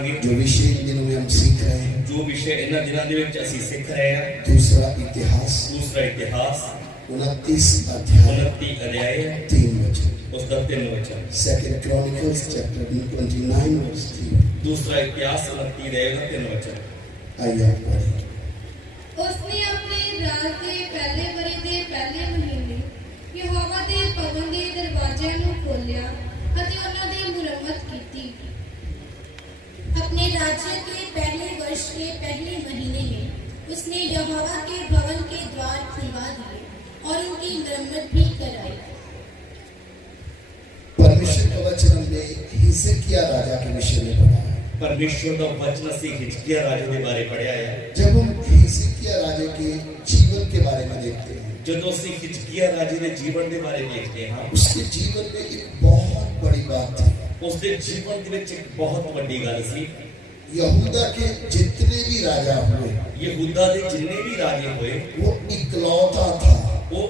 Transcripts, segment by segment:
सिखांगे। जो विषय इन दिनों में हम सीख रहे हैं, जो विषय इन दिनों ਦੇ ਵਿੱਚ ਅਸੀਂ ਸਿੱਖ ਰਹੇ ਹਾਂ। दूसरा इतिहास, दूसरा इतिहास 29 अध्याय 29 अध्याय 3 वचन। उसका 3 वचन। Second Chronicles chapter 29 verse 3। दूसरा इतिहास 29 अध्याय का 3 वचन। आइए आप पढ़ें। उसने अपने राज के पहले बरे के पहले महीने यहोवा के भवन के दरवाज़िਆਂ ਨੂੰ खोलिया ਅਤੇ ਉਹਨਾਂ ਦੀ ਮੁਰੰਮਤ ਕੀਤੀ। अपने राज्य के पहले वर्ष के पहले महीने में उसने यहोवा के भवन के द्वार खुलवा दिए और उनकी मरम्मत भी कराई। परमेश्वर का वचन हमने हिजकिय्याह राजा के विषय में पढ़ा है। परमेश्वर का वचन से हिजकिय्याह राजा के बारे पढ़ा है। जब हम हिजकिय्याह राजा के जीवन के बारे में देखते हैं, ਜਦੋਂ ਅਸੀਂ हिजकिय्याह राजा के जीवन के बारे देखते हैं, उसके जीवन में एक बहुत बड़ी बात थी। उसके जीवन के ਵਿੱਚ एक बहुत बड़ी गल सी। यहूदा के जितने भी राजा हुए, यहूदा के जितने भी राजे हुए, वो इकलौता था, वो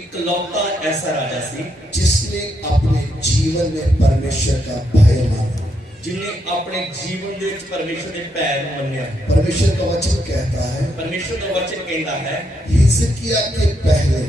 इकलौता ऐसा राजा सी जिसने अपने जीवन में परमेश्वर का भय माना, जिन्हें अपने जीवन के परमेश्वर के पैर मन्या। परमेश्वर का वचन कहता है, परमेश्वर का वचन कहता है, हिजकिय्याह के पहले,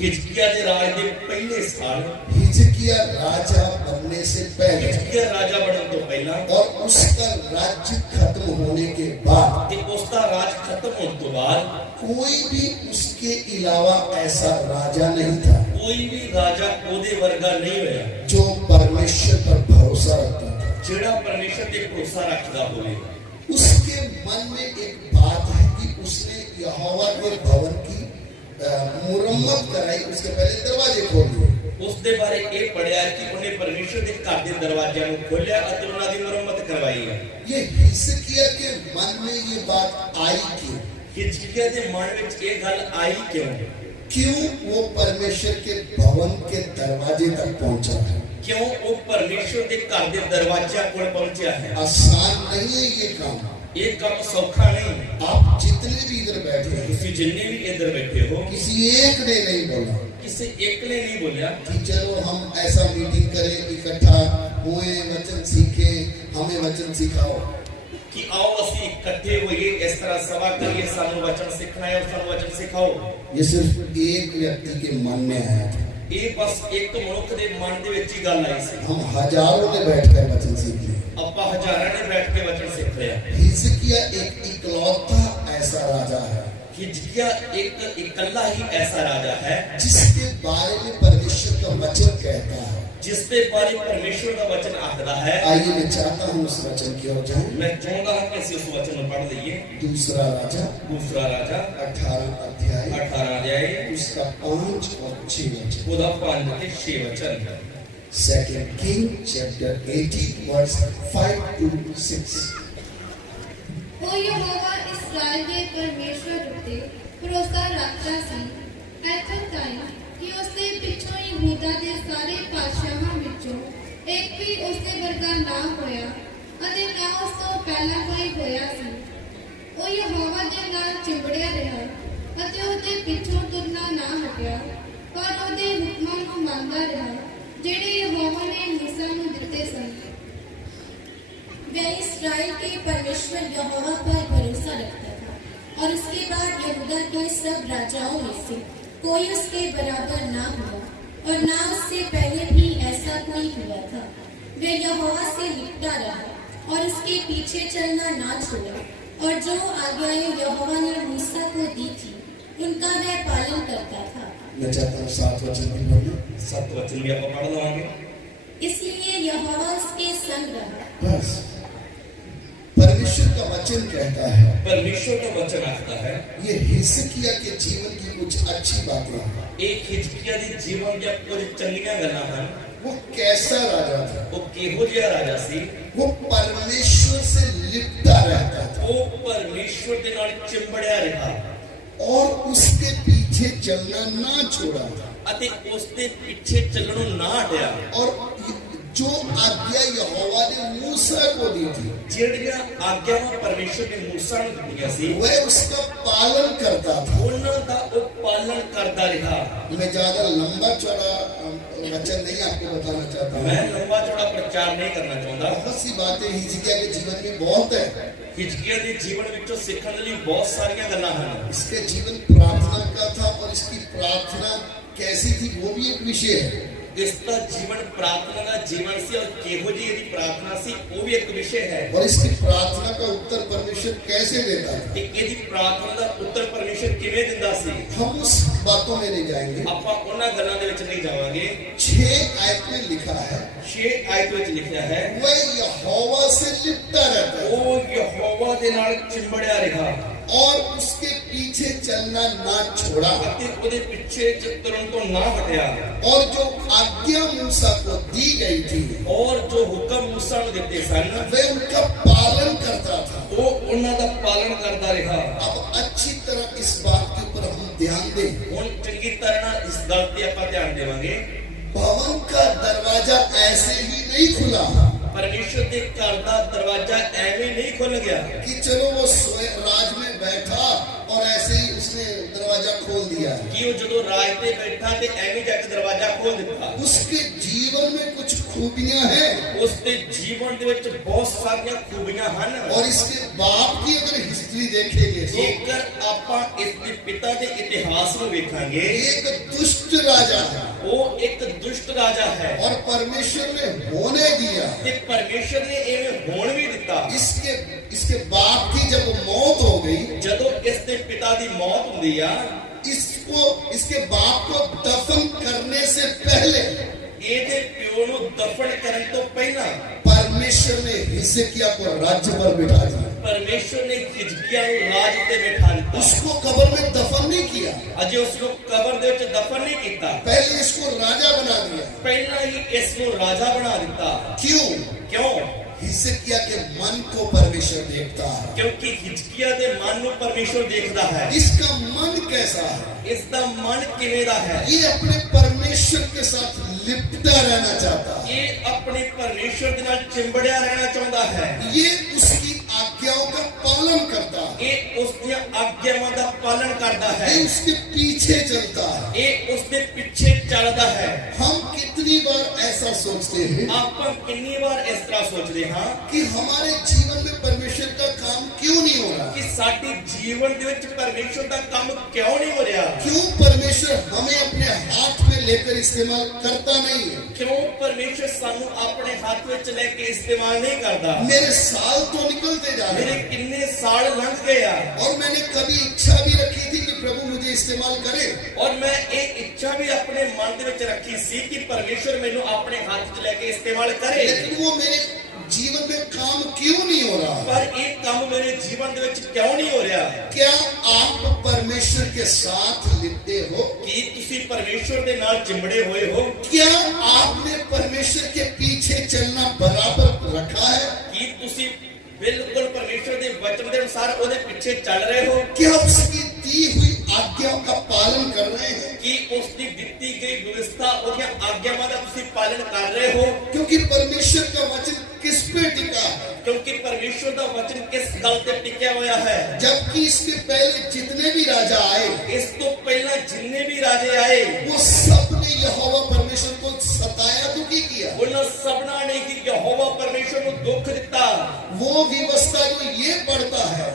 हिजकिय्याह के राज के पहले साल, हिजकिय्याह राजा बनने से पहले हिजकिय्याह राजा बनने तो पहला और उसका राज्य खत्म होने के बाद, ते उसका राज खत्म होने तो बाद कोई भी उसके अलावा ऐसा राजा नहीं था कोई भी राजा ओदे वर्गा नहीं होया जो परमेश्वर पर भरोसा रखता था, जेड़ा परमेश्वर पे भरोसा रखता होवे। उसके मन में एक बात है कि उसने यहोवा के भवन की मुरम्मत कराई, उसके पहले दरवाजे खोल दिए। उसके बारे ये पढ़िया कि उन्हें परमेश्वर के घर के दरवाजे को खोलिया और उन्होंने दी मुरम्मत करवाई है। ये हिजकिय्याह के मन में ये बात आई क्यों? हिजकिय्याह के मन में ये गल आई क्यों? क्यों वो परमेश्वर के भवन के दरवाजे तक पहुंचा है? क्यों वो परमेश्वर के घर के दरवाजे को पहुंचा है? आसान नहीं है ये काम, ये काम सौखा नहीं। आप जितने भी इधर बैठे हैं, किसी जिन्ने भी इधर बैठे हो, किसी एक ने नहीं बोला किसी एक ने नहीं बोला कि चलो हम ऐसा मीटिंग करें, इकट्ठा हुए, वचन सीखे, हमें वचन सिखाओ। कि आओ असी इकट्ठे होइए, इस तरह सभा करिए, सानू वचन सीखना है और सानू वचन सिखाओ। ये सिर्फ एक व्यक्ति के मन में आया था। ये बस एक मनुष्य के मन दे विच ही गल आई सी। हम हजारों ने बैठकर वचन सीख लिए, ਆਪਾਂ हजारों ने बैठ के वचन सीख लिया। हिजकिय्याह एक इकलौता ऐसा राजा है हिजकिय्याह एक इकल्ला ही ऐसा राजा है जिसके बारे में परमेश्वर का वचन कहता है। जिसके बारे परमेश्वर का वचन आखदा है। आइए मैं चाहता हूँ उस वचन की ओर जाएं। मैं चाहूंगा कि इस वचन को पढ़ लइए। दूसरा राजा 18 अध्याय उसका 5 और 6 वचन। ओदा 5 के 6 वचन। Second Kings chapter 18 verse 5 to 6। ਉਹ ਯਹੋਵਾ ਇਸਰਾਇਲ ਦੇ ਪਰਮੇਸ਼ਵਰ ਉੱਤੇ ਭਰੋਸਾ ਰੱਖਦਾ ਸੀ, ਇੱਥੋਂ ਤਾਈਂ ਕਿ ਉਸਦੇ ਪਿੱਛੋਂ ਯਹੂਦਾ ਦੇ ਸਾਰੇ ਪਾਤਸ਼ਾਹਾਂ ਵਿੱਚੋਂ ਇੱਕ ਵੀ ਉਸਦੇ ਵਰਗਾ ਨਾ ਹੋਇਆ ਅਤੇ ਨਾ ਉਸ ਤੋਂ ਪਹਿਲਾਂ ਕੋਈ ਹੋਇਆ ਸੀ। ਉਹ ਯਹੋਵਾ ਦੇ ਨਾਲ ਚਿੰਬੜਿਆ ਰਿਹਾ ਅਤੇ ਉਹਦੇ ਪਿੱਛੋਂ ਤੁਰਨਾ ਨਾ ਹਟਿਆ, ਪਰ ਉਹਦੇ ਹੁਕਮਾਂ ਨੂੰ ਮੰਨਦਾ ਰਿਹਾ ਜਿਹੜੇ ਯਹੋਵਾ ਨੇ मूसा ਨੂੰ ਦਿੱਤੇ ਸਨ। वह इस्राएल के परमेश्वर यहोवा पर भरोसा रखता था और उसके बाद यहूदा के सब राजाओं में से कोई उसके बराबर ना हुआ और ना उससे पहले भी ऐसा कोई हुआ था। वह यहोवा से लिपटा रहा और उसके पीछे चलना ना छोड़ा और जो आज्ञाएं यहोवा ने मूसा को दी थी उनका वह पालन करता था। मैं चाहता हूँ 7 वचन भी पढ़ना। 7 वचन भी आप पढ़ लवांगे। इसलिए यहोवा उसके संग रहा। बस परमेश्वर का वचन कहता है, परमेश्वर का वचन आता है। ये हिजकिय्याह के जीवन की कुछ अच्छी बातें हैं। एक हिजकिय्याह के जीवन के कुछ चंगियां गल्लां हैं। वो कैसा राजा था? वो केहो जिहा राजा सी? वो परमेश्वर से लिपटा रहता था, वो परमेश्वर के नाल चिंबड़िया रहा और उसके पीछे चलना ना छोड़ा अते उसके पीछे चलनों ना हटिया। और जो आज्ञा यहोवा ने मूसा को दी थी, जेड़ियां आज्ञावां परमेश्वर ने मूसा नूं दित्तियां सी, वह उसका पालन करता था। उन्हां दा वो पालन करता रहा। मैं ज्यादा लंबा चौड़ा वचन नहीं आपको बताना चाहता हूँ। मैं लंबा चौड़ा प्रचार नहीं करना चाहता। बहुत सी बातें हिजकिय्याह के जीवन में बहुत है। हिजकिय्याह के जीवन विचों सीखने के लिए बहुत सारियां गल्लां हैं। इसके जीवन प्रार्थना का था और इसकी प्रार्थना कैसी थी वो भी एक विषय है। इसका जीवन प्रार्थना का जीवन से और केहो जी यदि प्रार्थना सी वो भी एक विषय है। और इसकी प्रार्थना का उत्तर परमेश्वर कैसे देता है, कि यदि प्रार्थना का उत्तर परमेश्वर किवें दिंदा सी, हम उस बातों में नहीं जाएंगे। ਆਪਾਂ ਉਹਨਾਂ ਗੱਲਾਂ ਦੇ ਵਿੱਚ ਨਹੀਂ ਜਾਵਾਂਗੇ। 6 आयत में लिखा है, 6 आयत ਵਿੱਚ ਲਿਖਿਆ ਹੈ, वह यहोवा से लिपटा रहता है ਉਹ ਯਹੋਵਾ ਦੇ ਨਾਲ ਚਿੰਬੜਿਆ ਰਿਹਾ और उसके पीछे चलना ना छोड़ा। ਅਤੇ ਉਹਦੇ ਪਿੱਛੇ ਤੁਰਨ ਤੋਂ ਨਾ ਹਟਿਆ। और जो आज्ञा मूसा को दी गई थी ਔਰ ਜੋ ਹੁਕਮ मूसा ਨੂੰ ਦਿੱਤੇ ਸਨ वह उनका पालन करता था। ਉਹ ਉਹਨਾਂ ਦਾ ਪਾਲਣ ਕਰਦਾ ਰਿਹਾ। अब अच्छी तरह इस बात के ऊपर हम ध्यान दें। ਹੁਣ ਚੰਗੀ ਤਰ੍ਹਾਂ ਨਾਲ ਇਸ ਗੱਲ ਤੇ ਆਪਾਂ ਧਿਆਨ ਦੇਵਾਂਗੇ। भवन का दरवाजा ऐसे ही नहीं खुला परमेश्वर के घर का दरवाजा ऐਵੇਂ नहीं खुल गया कि चलो वो राज में बैठा और ऐसे ही उसने दरवाजा खोल दिया। कि वो जो राज पे बैठा ते ऐਵੇਂ जाके दरवाजा खोल दिता। उसके जीवन में कुछ खूबियां हैं उसके जीवन दे विच बहुत सारियां खूबियां हन। और इसके बाप की अगर हिस्ट्री देखेंगे तो जेकर आपां इसके पिता के इतिहास को देखांगे, एक दुष्ट राजा है वो एक दुष्ट राजा है और परमेश्वर ने होने दिया। ते परमेश्वर ने एवें होण भी दिता। इसके बाप की जब मौत हो गई, जदों इसके पिता की मौत हुंदी आ, इसके बाप को दफन करने से पहले ਇਹਦੇ ਪਿਓ ਨੂੰ ਦਫਨ ਕਰਨ ਤੋਂ ਪਹਿਲਾਂ परमेश्वर ने हिजकिय्याह को राज्य पर बिठा दिया। परमेश्वर ने हिजकिय्याह ਨੂੰ ਰਾਜ ਤੇ ਬਿਠਾ ਦਿੱਤਾ। उसको कब्र में दफन नहीं किया, ਅਜੇ ਉਸ ਨੂੰ ਕਬਰ ਦੇ ਵਿੱਚ ਦਫਨ ਨਹੀਂ ਕੀਤਾ, पहले इसको राजा बना दिया। ਪਹਿਲਾਂ ਹੀ ਇਸ ਨੂੰ ਰਾਜਾ ਬਣਾ ਦਿੱਤਾ। क्यों? ਕਿਉਂ? हिजकिय्याह के मन को परमेश्वर देखता है। ਕਿਉਂਕਿ ਹਿਜਕਿय्याह ਦੇ ਮਨ ਨੂੰ ਪਰਮੇਸ਼ਰ ਦੇਖਦਾ ਹੈ। इसका मन कैसा है? ਇਸ ਦਾ ਮਨ ਕਿਵੇਂ ਦਾ ਹੈ? ये अपने परमेश्वर के साथ लिपटा रहना चाहता है। ਇਹ ਆਪਣੇ ਪਰਮੇਸ਼ਰ ਦੇ ਨਾਲ ਚਿੰਬੜਿਆ ਰਹਿਣਾ ਚਾਹੁੰਦਾ ਹੈ। ये उसकी आज्ञाओं का पालन करता है। ਇਹ ਉਸ ਦੀਆਂ ਆਗਿਆਵਾਂ ਦਾ ਪਾਲਨ ਕਰਦਾ ਹੈ। ये उसके पीछे चलता है। ਇਹ ਉਸ ਦੇ ਪਿੱਛੇ ਚੱਲਦਾ ਹੈ। हम कितनी बार ऐसा सोचते हैं ਆਪਾਂ ਕਿੰਨੀ ਵਾਰ ਇਸ ਤਰ੍ਹਾਂ ਸੋਚਦੇ ਹਾਂ कि हमारे जीवन में परमेश्वर का काम क्यों नहीं हो रहा? ਕਿ ਸਾਡੇ ਜੀਵਨ ਦੇ ਵਿੱਚ ਪਰਮੇਸ਼ਰ ਦਾ ਕੰਮ ਕਿਉਂ ਨਹੀਂ ਹੋ ਰਿਹਾ? क्यों परमेश्वर हमें अपने हाथ में लेकर इस्तेमाल करता नहीं है? क्यों परमेश्वर सानू अपने हाथ में ले के इस्तेमाल नहीं करता? मेरे साल तो निकलते जा रहे मेरे हैं कितने साल लंघ गया और मैंने कभी इच्छा भी रखी थी कि प्रभु मुझे इस्तेमाल करे, और मैं एक इच्छा भी अपने मन दे विच रखी सी कि परमेश्वर मैनू अपने हाथ च लेके इस्तेमाल करे, लेकिन वो मेरे जीवन में काम क्यों नहीं हो रहा? पर एक काम मेरे जीवन दे विच क्यों नहीं हो रहा? क्या आप परमेश्वर के साथ लिपटे हो? कि तुसी परमेश्वर दे नाल चिंबड़े हुए हो? क्या आपने परमेश्वर के पीछे चलना बराबर रखा है? कि तुसी बिल्कुल परमेश्वर दे वचन दे अनुसार ओदे पीछे चल रहे हो? क्या उसकी दी हुई आज्ञाओं का पालन कर रहे हैं? कि उसकी दित्ती गई व्यवस्था और आज्ञावां दा तुसी पालन कर रहे हो? क्योंकि परमेश्वर का वचन किस पे टिका है? क्योंकि परमेश्वर का वचन किस गल ते टिकिया हुआ है? जबकि इसके पहले जितने भी राजा आए, इस तो पहला जिन्ने भी राजे आए वो सब ने यहोवा परमेश्वर को सताया, दुखी किया। उन सबना ने कि यहोवा परमेश्वर को दुख दिता। वो व्यवस्था जो ये पढ़ता है,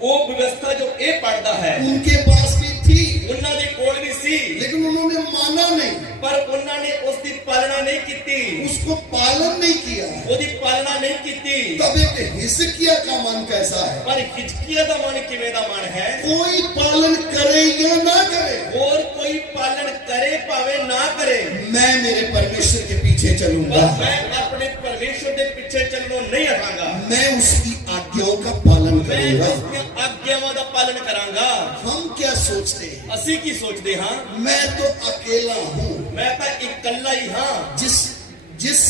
वो व्यवस्था जो ये पढ़ता है उनके पास भी थी, उन्होंने कोल भी सी, लेकिन उन्होंने माना नहीं, पर उन्होंने उसकी पालना नहीं की, उसको पालन नहीं किया। उसकी पालना नहीं की। तब एक हिजकिय्याह का मन कैसा है? पर हिजकिय्याह दा मन किवें दा मन है? कोई पालन करे या ना करे, और कोई पालन करे पावे ना करे, मैं मेरे परमेश्वर के पीछे चलूंगा, पर मैं अपने परमेश्वर के पीछे चलनो नहीं हटांगा, मैं उसकी आज्ञाओं का पालन मैं करूंगा। उसकी आज्ञावां दा पालन करांगा। हम क्या सोचते हैं? ਅਸੀਂ ਕੀ ਸੋਚਦੇ ਹਾਂ? मैं तो अकेला हूँ। मैं तो इकल्ला ही हाँ। जिस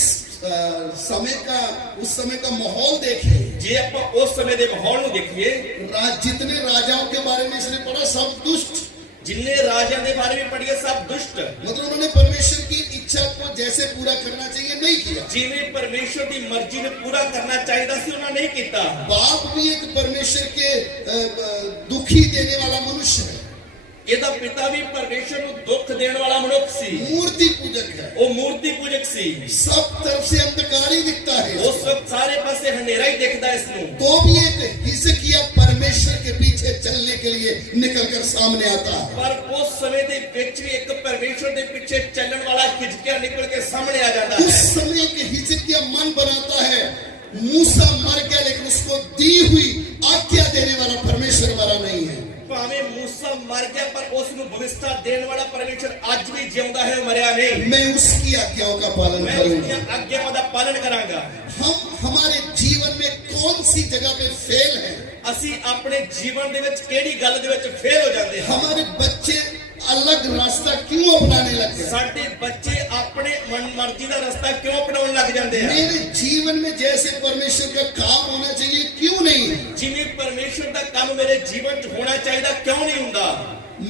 समय का उस समय का माहौल देखे, जे ਆਪਾਂ ਉਸ ਸਮੇਂ ਦੇ ਮਾਹੌਲ ਨੂੰ ਦੇਖੀਏ, जितने राजाओं के बारे में इसने पढ़ा सब दुष्ट, जिन्ने राजा के बारे में पढ़िए सब दुष्ट, मतलब उन्होंने परमेश्वर की इच्छा को जैसे पूरा करना चाहिए नहीं किया। जिन्हें परमेश्वर की मर्जी ने पूरा करना चाहिए सी उन्होंने नहीं किया। बाप भी एक परमेश्वर के दुखी देने वाला मनुष्य है। ਇਹਦਾ ਪਿਤਾ ਵੀ ਪਰਮੇਸ਼ਰ ਨੂੰ ਦੁੱਖ ਦੇਣ ਵਾਲਾ ਮਨੁੱਖ ਸੀ। मूर्ति पूजक है, ਉਹ ਮੂਰਤੀ ਪੂਜਕ ਸੀ। सब तरफ से अंधकार ही दिखता है। ਉਸ ਵਕਤ ਸਾਰੇ ਪਾਸੇ ਹਨੇਰਾ ਹੀ ਦਿਖਦਾ ਇਸ ਨੂੰ। तो भी एक हिजकिय्याह परमेश्वर के पीछे चलने के लिए निकलकर सामने आता है। ਪਰ ਉਸ ਸਮੇਂ ਦੇ ਵਿੱਚ ਵੀ ਇੱਕ ਪਰਮੇਸ਼ਰ ਦੇ ਪਿੱਛੇ ਚੱਲਣ ਵਾਲਾ ਹਿਜਕਿय्याह ਨਿਕਲ ਕੇ ਸਾਹਮਣੇ ਆ ਜਾਂਦਾ उस ਹੈ। समय के हिजकिय्याह मन बनाता है मूसा मर गया, लेकिन उसको दी हुई आज्ञा देने वाला परमेश्वर वाला नहीं है। ਭਾਵੇਂ ਮੂਸਾ ਮਰ ਗਿਆ ਪਰ ਉਸ ਨੂੰ ਭਵਿਸ਼ਤਾ ਦੇਣ ਵਾਲਾ ਪਰਮੇਸ਼ਰ ਅੱਜ ਵੀ ਜਿਉਂਦਾ ਹੈ, ਉਹ ਮਰਿਆ ਨਹੀਂ। मैं उसकी आज्ञाओं का पालन ਮੈਂ करूंगा। ਉਸਦੀਆਂ ਆਗਿਆਵਾਂ ਦਾ ਪਾਲਨ ਕਰਾਂਗਾ। हम हमारे जीवन में कौन सी जगह पे फेल हैं? ਅਸੀਂ ਆਪਣੇ ਜੀਵਨ ਦੇ ਵਿੱਚ ਕਿਹੜੀ ਗੱਲ ਦੇ ਵਿੱਚ ਫੇਲ ਹੋ ਜਾਂਦੇ ਹਾਂ? हमारे बच्चे अलग रास्ता क्यों अपनाने लग गए? ਸਾਡੇ ਬੱਚੇ ਆਪਣੇ ਮਨਮਰਜ਼ੀ ਦਾ ਰਸਤਾ ਕਿਉਂ ਅਪਣਾਉਣ ਲੱਗ ਜਾਂਦੇ ਆ? मेरे जीवन में जैसे परमेश्वर का काम होना चाहिए क्यों नहीं है? ਜਿਵੇਂ ਪਰਮੇਸ਼ਰ ਦਾ ਕੰਮ ਮੇਰੇ ਜੀਵਨ 'ਚ ਹੋਣਾ ਚਾਹੀਦਾ ਕਿਉਂ ਨਹੀਂ ਹੁੰਦਾ?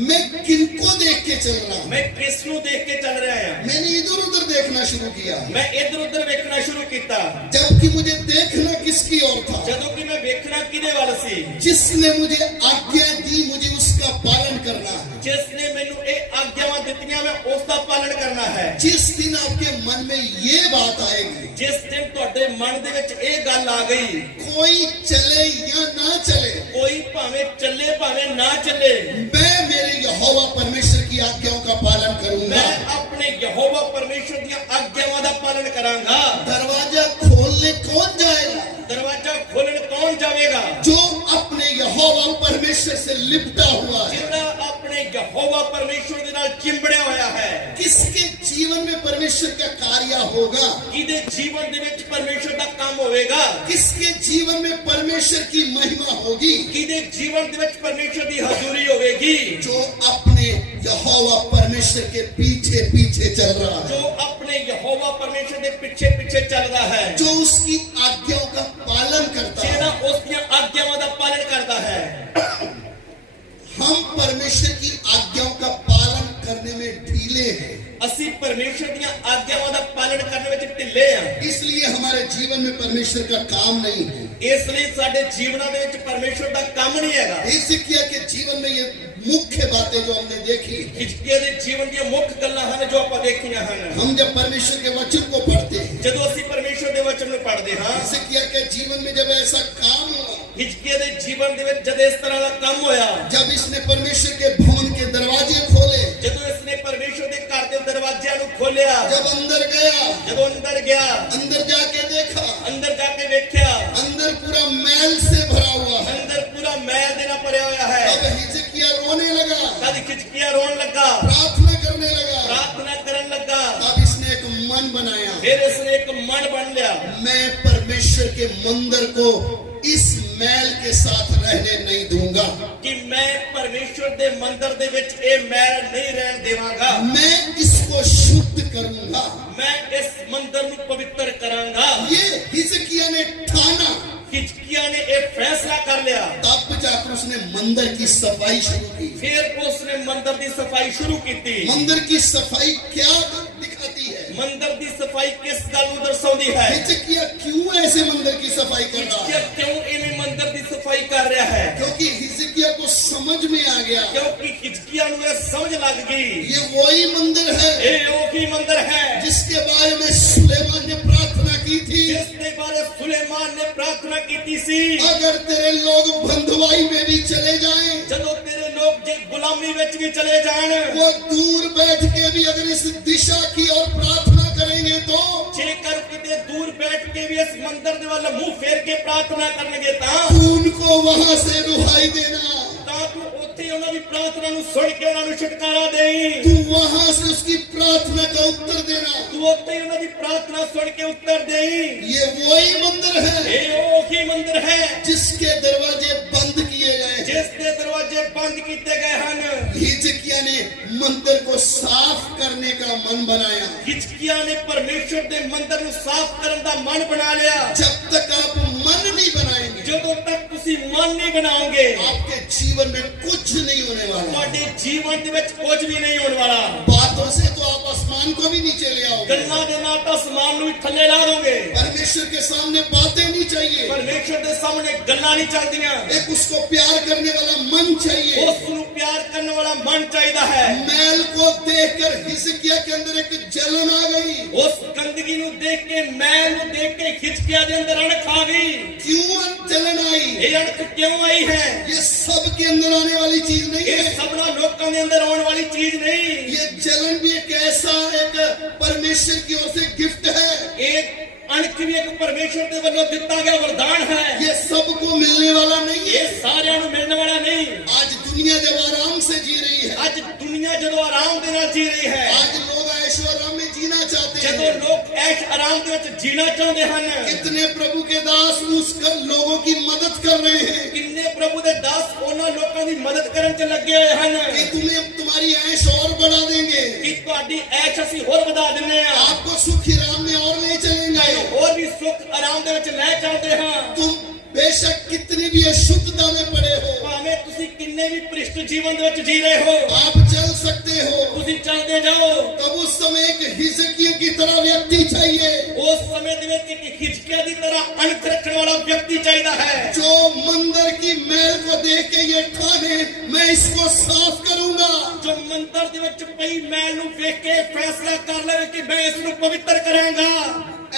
मैं किनको देख के चल रहा हूं? ਮੈਂ ਕਿਸ ਨੂੰ ਦੇਖ ਕੇ ਚੱਲ ਰਿਹਾ ਹਾਂ? मैंने इधर उधर देखना शुरू किया, ਮੈਂ ਇੱਧਰ ਉੱਧਰ ਵੇਖਣਾ ਸ਼ੁਰੂ ਕੀਤਾ, जबकि मुझे देखना किसकी ओर था? ਜਦੋਂ कि मैं ਵੇਖਣਾ ਕਿਹਦੇ ਵੱਲ ਸੀ? जिसने मुझे आज्ञा दी, मुझे उसका पालन करना है। ਜਿਸ ਨੇ ਮੈਨੂੰ ਇਹ ਆਗਿਆਵਾਂ ਦਿੱਤੀਆਂ ਮੈਂ ਉਸ ਦਾ ਪਾਲਣ ਕਰਨਾ ਹੈ। जिस दिन आपके मन में ये बात आएगी, ਜਿਸ ਦਿਨ ਤੁਹਾਡੇ ਮਨ ਦੇ ਵਿੱਚ ਇਹ ਗੱਲ ਆ ਗਈ, कोई चले या ना चले, ਕੋਈ ਭਾਵੇਂ ਚੱਲੇ ਭਾਵੇਂ ਨਾ ਚੱਲੇ, मैं मेरे यहोवा परमेश्वर की आज्ञाओं का पालन करूंगा। ਮੈਂ ਆਪਣੇ ਯਹੋਵਾ ਪਰਮੇਸ਼ਰ ਦੀਆਂ ਆਗਿਆਵਾਂ ਦਾ ਪਾਲਨ ਕਰਾਂਗਾ। दरवाजा खोलने कौन जाएगा? ਦਰਵਾਜ਼ਾ ਖੋਲਣ ਕੌਣ ਜਾਵੇਗਾ? जो अपने यहोवा परमेश्वर से लिपटा हुआ है। ਜਿਹੜਾ ਆਪਣੇ ਯਹੋਵਾ ਪਰਮੇਸ਼ਰ ਦੇ ਨਾਲ ਚਿੰਬੜਿਆ ਹੋਇਆ ਹੈ। किसके जीवन में परमेश्वर का कार्य होगा? ਕਿਹਦੇ ਜੀਵਨ ਦੇ ਵਿੱਚ ਪਰਮੇਸ਼ਰ ਦਾ ਕੰਮ ਹੋਵੇਗਾ? किसके जीवन में परमेश्वर की महिमा होगी? ਕਿਹਦੇ ਜੀਵਨ ਦੇ ਵਿੱਚ ਪਰਮੇਸ਼ਰ ਦੀ ਹਜ਼ੂਰੀ ਹੋਵੇਗੀ? जो अपने यहोवा परमेश्वर के पीछे पीछे चल रहा ਜੋ है, ਆਪਣੇ ਯਹੋਵਾ ਪਰਮੇਸ਼ਰ ਦੇ ਪਿੱਛੇ ਪਿੱਛੇ ਚੱਲਦਾ ਹੈ, जो उसकी आज्ञाओं का पालन करता ਜਿਹੜਾ है। ਉਸ ਦੀਆਂ ਆਗਿਆਵਾਂ ਦਾ ਪਾਲਨ ਕਰਦਾ ਹੈ। हम परमेश्वर की आज्ञाओं का पालन करने में ढीले हैं, ਅਸੀਂ ਪਰਮੇਸ਼ਰ ਦੀਆਂ ਆਗਿਆਵਾਂ ਦਾ ਪਾਲਨ ਕਰਨ ਵਿੱਚ ਢਿੱਲੇ ਆ। इसलिए हमारे जीवन में परमेश्वर का काम नहीं है। ਇਸ ਲਈ ਸਾਡੇ ਜੀਵਨਾਂ ਦੇ ਵਿੱਚ ਪਰਮੇਸ਼ਰ ਦਾ ਕੰਮ ਨਹੀਂ ਹੈਗਾ। हिजकिय्याह के जीवन में ये मुख्य बातें जो हमने देखी, ਹਿਜਕੀਆ ਦੇ ਜੀਵਨ ਦੀਆਂ ਮੁੱਖ ਗੱਲਾਂ ਹਨ ਜੋ ਆਪਾਂ ਵੇਖੀਆਂ ਹਨ। हम जब परमेश्वर के वचन को पढ़ते हैं, ਜਦੋਂ ਅਸੀਂ ਪਰਮੇਸ਼ਰ ਦੇ ਵਚਨ ਨੂੰ ਪੜ੍ਹਦੇ ਹਾਂ, हिजकिय्याह के जीवन में जब ऐसा काम हुआ, ਹਿਜਕੀਆ ਦੇ ਜੀਵਨ ਦੇ ਵਿੱਚ ਜਦ ਇਸ ਤਰ੍ਹਾਂ ਦਾ ਕੰਮ ਹੋਇਆ, जब इसने परमेश्वर के भवन के दरवाजे खोले, ਜਦੋਂ ਇਸਨੇ ਪਰਮੇਸ਼ਰ ਦੇ ਘਰ ਦੇ ਦਰਵਾਜ਼ਿਆਂ ਨੂੰ ਖੋਲਿਆ, जब अंदर गया, ਜਦੋਂ ਅੰਦਰ ਗਿਆ, अंदर जाके देखा, ਅੰਦਰ ਜਾ ਕੇ ਵੇਖਿਆ, अंदर पूरा मैल से भरा हुआ है। ਅੰਦਰ ਪੂਰਾ ਮੈਲ ਦੇ ਨਾਲ ਭਰਿਆ ਹੋਇਆ ਹੈ। अब हिजकिय्याह रोने लगा, ਤਦ ਹਿਜਕੀਆ ਰੋਣ ਲੱਗਾ, प्रार्थना करने लगा। ਪ੍ਰਾਰਥਨਾ ਕਰਨ ਲੱਗਾ। अब इसने एक मन बनाया, ਫਿਰ ਇਸਨੇ ਇੱਕ ਮਨ ਬਣ ਲਿਆ, मैं परमेश्वर के मंदिर को इस मैल के साथ रहने नहीं दूंगा। ਕਿ ਮੈਂ ਪਰਮੇਸ਼ਰ ਦੇ ਮੰਦਿਰ ਦੇ ਵਿੱਚ ਇਹ ਮੈਲ ਨਹੀਂ ਰਹਿਣ ਦੇਵਾਂਗਾ। मैं इसको शुद्ध करूंगा। ਮੈਂ ਇਸ ਮੰਦਿਰ ਨੂੰ ਪਵਿੱਤਰ ਕਰਾਂਗਾ। ये हिजकिय्याह ने ठाना, हिजकिय्याह ने एक फैसला कर लिया। तब जाकर उसने मंदिर की सफाई शुरू की। फिर उसने मंदिर की सफाई शुरू की थी। मंदिर की सफाई क्या दिखाती है? मंदिर की सफाई किस गल नूं दर्शाउंदी है? हिजकिय्याह क्यों ऐसे मंदिर की सफाई कर रहा है? हिजकिय्याह क्यों इन्हें मंदिर की सफाई कर रहा है? क्योंकि हिजकिय्याह को समझ में आ गया, क्योंकि हिजकिय्याह नूं यह समझ लग गई, ये वही मंदिर है ये वही मंदिर है जिसके बारे में सुलेमान ने प्रार्थना की थी। जिसके बारे सुलेमान ने प्रार्थना की थी सी। अगर तेरे लोग बंधुआई में भी चले जाएं, जदों तेरे लोग जे गुलामी विच भी चले जान, वो दूर बैठ के भी अगर इस दिशा की ओर प्रार्थना करेंगे तो जेकर किते दूर बैठ के भी इस मंदिर दे वाल मुंह फेर के प्रार्थना करनगे तां तू उनको वहां से रुहाई देना, तू उत्थे उन्हां दी प्रार्थना नूं सुन के उन्हां नूं छुटकारा देई, तू वहां से उसकी प्रार्थना का उत्तर देना। तू उत्थे उन्हां दी प्रार्थना सुन के उत्तर देई। ये वही मंदिर है ये वही मंदिर है जिसके दरवाजे बंद किए गए, जिसके दरवाजे बंद किए गए हैं। हिजकिय्याह ने मंदिर को साफ करने का मन बनाया। हिजकिय्याह ने परमेश्वर दे मंदिर नूं साफ करन दा मन बना लिया। जब तक आप मन नहीं बनाएंगे, जदों तक तुसी मन नहीं बनाओगे, आपके जीवन में कुछ नहीं होने वाला। ਤੁਹਾਡੇ ਜੀਵਨ ਦੇ ਵਿੱਚ ਕੁਝ ਵੀ ਨਹੀਂ ਹੋਣ ਵਾਲਾ। बातों से तो आप आसमान आसमान को भी नीचे ले आओगे। ਗੱਲਾਂ ਦੇ ਨਾਲ ਤਾਂ ਅਸਮਾਨ ਨੂੰ ਵੀ ਥੱਲੇ ਲਾ ਦੋਗੇ। परमेश्वर के सामने बातें नहीं चाहिए, ਪਰਮੇਸ਼ਰ ਦੇ ਸਾਹਮਣੇ ਗੱਲਾਂ ਨਹੀਂ ਚੱਲਦੀਆਂ। एक उसको प्यार करने वाला मन चाहिए। ਉਸ ਨੂੰ ਪਿਆਰ ਕਰਨ ਵਾਲਾ ਮਨ ਚਾਹੀਦਾ ਹੈ। मैल को देखकर हिजकिय्याह के अंदर एक जलन आ गई। ਉਸ ਗੰਦਗੀ ਨੂੰ ਦੇਖ ਕੇ ਮੈਲ ਨੂੰ ਦੇਖ ਕੇ ਹਿਜਕਿय्याह ਦੇ ਅੰਦਰ ਅਣਖ ਆ ਗਈ। क्यों जलन आई? ਇਹ ਅਣਖ ਕਿਉਂ ਆਈ ਹੈ? ये सब के अंदर आने वाली चीज नहीं ਇਹ है। ਸਭਨਾ ਲੋਕਾਂ ਦੇ ਅੰਦਰ ਆਉਣ ਵਾਲੀ ਚੀਜ਼ ਨਹੀਂ। ये जलन भी एक ऐसा एक परमेश्वर की ओर से गिफ्ट है। ਇਹ ਅਣਖ ਵੀ ਇੱਕ ਪਰਮੇਸ਼ਰ ਦੇ ਵੱਲੋਂ ਦਿੱਤਾ ਗਿਆ ਵਰਦਾਨ ਹੈ। ये सबको मिलने वाला नहीं है। ਇਹ ਸਾਰਿਆਂ ਨੂੰ ਮਿਲਣ ਵਾਲਾ ਨਹੀਂ। आज दुनिया जब आराम से जी रही है, ਅੱਜ ਦੁਨੀਆ ਜਦੋਂ ਆਰਾਮ ਦੇ ਨਾਲ ਜੀ ਰਹੀ ਹੈ, आज लोग ऐशो आराम में जीना चाहते ਜਦੋਂ हैं। ਲੋਕ ਐਸ਼ ਆਰਾਮ ਦੇ ਵਿੱਚ ਜੀਣਾ ਚਾਹੁੰਦੇ ਹਨ, कितने प्रभु के दास उस लोगों की मदद कर रहे हैं ਕਿੰਨੇ ਪ੍ਰਭੂ ਦੇ ਦਾਸ ਉਹਨਾਂ ਲੋਕਾਂ ਦੀ ਮਦਦ ਕਰਨ 'ਚ ਲੱਗੇ ਹੋਏ ਹਨ कि तुम्हें तुम्हारी ऐश और बढ़ा देंगे, ਕਿ ਤੁਹਾਡੀ ਐਸ਼ ਅਸੀਂ ਹੋਰ ਵਧਾ ਦਿੰਦੇ ਹਾਂ, आपको सुख राम में और ले चलेंगे। ਹੋਰ ਵੀ ਸੁੱਖ ਆਰਾਮ ਦੇ ਵਿੱਚ ਲੈ ਚੱਲਦੇ ਹਾਂ। तुम बेशक कितनी भी अशुद्धता में पड़े हो, ਭਾਵੇਂ ਤੁਸੀਂ ਕਿੰਨੇ ਵੀ ਭ੍ਰਿਸ਼ਟ ਜੀਵਨ ਦੇ ਵਿੱਚ ਜੀ ਰਹੇ ਹੋ, आप चल सकते हो। ਤੁਸੀਂ ਚੱਲਦੇ ਜਾਓ। तब उस समय एक हिजकिय्याह की तरह व्यक्ति चाहिए ਉਸ ਸਮੇਂ ਦੇ ਵਿੱਚ ਇੱਕ ਹਿਜਕਿय्याह ਦੀ ਤਰ੍ਹਾਂ ਅਣਖ ਰੱਖਣ ਵਾਲਾ ਵਿਅਕਤੀ ਚਾਹੀਦਾ ਹੈ, जो मंदिर की मैल को देख के ये ठाने मैं इसको साफ करूंगा। ਜੋ ਮੰਦਰ ਦੇ ਵਿੱਚ ਪਈ ਮੈਲ ਨੂੰ ਵੇਖ ਕੇ ਫੈਸਲਾ ਕਰ ਲਵੇ ਕਿ ਮੈਂ ਇਸ ਨੂੰ ਪਵਿੱਤਰ ਕਰਾਂਗਾ।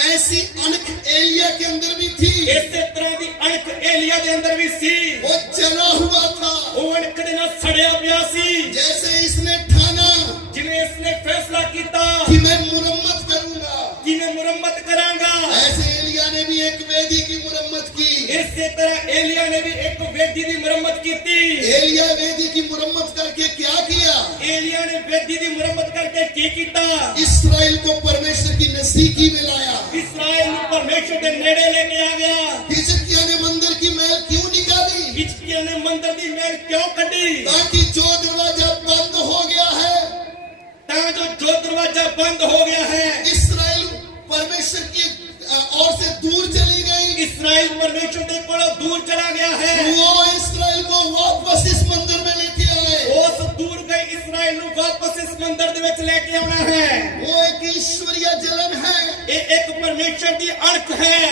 ऐसी अनख एलिया के अंदर भी थी। ਇਸੇ ਤਰ੍ਹਾਂ ਦੀ ਅਣਖ ਏਲੀਆ ਦੇ ਅੰਦਰ ਵੀ ਸੀ। वो जला हुआ था। ਉਹ ਅਣਖ ਦੇ ਨਾਲ ਸੜਿਆ ਪਿਆ ਸੀ। जैसे इसने ठाना ਜਿਵੇਂ ਇਸਨੇ ਫੈਸਲਾ ਕੀਤਾ कि मैं मुरम्मत करूंगा, ਕਿ ਮੈਂ ਮੁਰੰਮਤ ਕਰਾਂਗਾ, ऐसे एलिया ने भी एक वेदी की मुरम्मत की। ਇਸੇ ਤਰ੍ਹਾਂ ਏਲੀਆ ਨੇ ਵੀ ਇੱਕ ਵੇਦੀ ਦੀ ਮੁਰੰਮਤ ਕੀਤੀ। एलिया वेदी की मुरम्मत करके क्या किया? ਏਲੀਆ ਨੇ ਵੇਦੀ ਦੀ ਮੁਰੰਮਤ ਕਰਕੇ ਕੀ ਕੀਤਾ? इस्राएल को परमेश्वर की नजदीकी में लाया। ਇਸਰਾਇਲ ਨੂੰ ਪਰਮੇਸ਼ਰ ਦੇ ਨੇੜੇ ਲੈ ਕੇ ਆ ਗਿਆ। हिजकिय्याह ने मंदिर की मैल क्यों निकाली? ਹਿਜਕਿय्याह ਨੇ ਮੰਦਰ ਦੀ ਮੈਲ ਕਿਉਂ ਕੱਢੀ? ताकि जो दरवाजा बंद हो गया है, ਤਾਂ ਜੋ ਦਰਵਾਜ਼ਾ ਬੰਦ ਹੋ ਗਿਆ ਹੈ, इस्राएल परमेश्वर की ओर से दूर चली गई। ਇਸਰਾਇਲ ਪਰਮੇਸ਼ਰ ਦੇ ਕੋਲੋਂ ਦੂਰ ਚਲਾ ਗਿਆ ਹੈ। वो इस्राएल को वापस इस मंदिर में लेके आए। ਉਸ ਦੂਰ ਗਈ ਇਸਰਾਇਲ ਨੂੰ ਵਾਪਸ ਇਸ ਮੰਦਰ ਦੇ ਵਿੱਚ ਲੈ ਕੇ ਆਉਣਾ ਹੈ। वो एक ईश्वरीय जलन है। ਇਹ ਇੱਕ ਪਰਮੇਸ਼ਰ ਦੀ ਅਣਖ ਹੈ।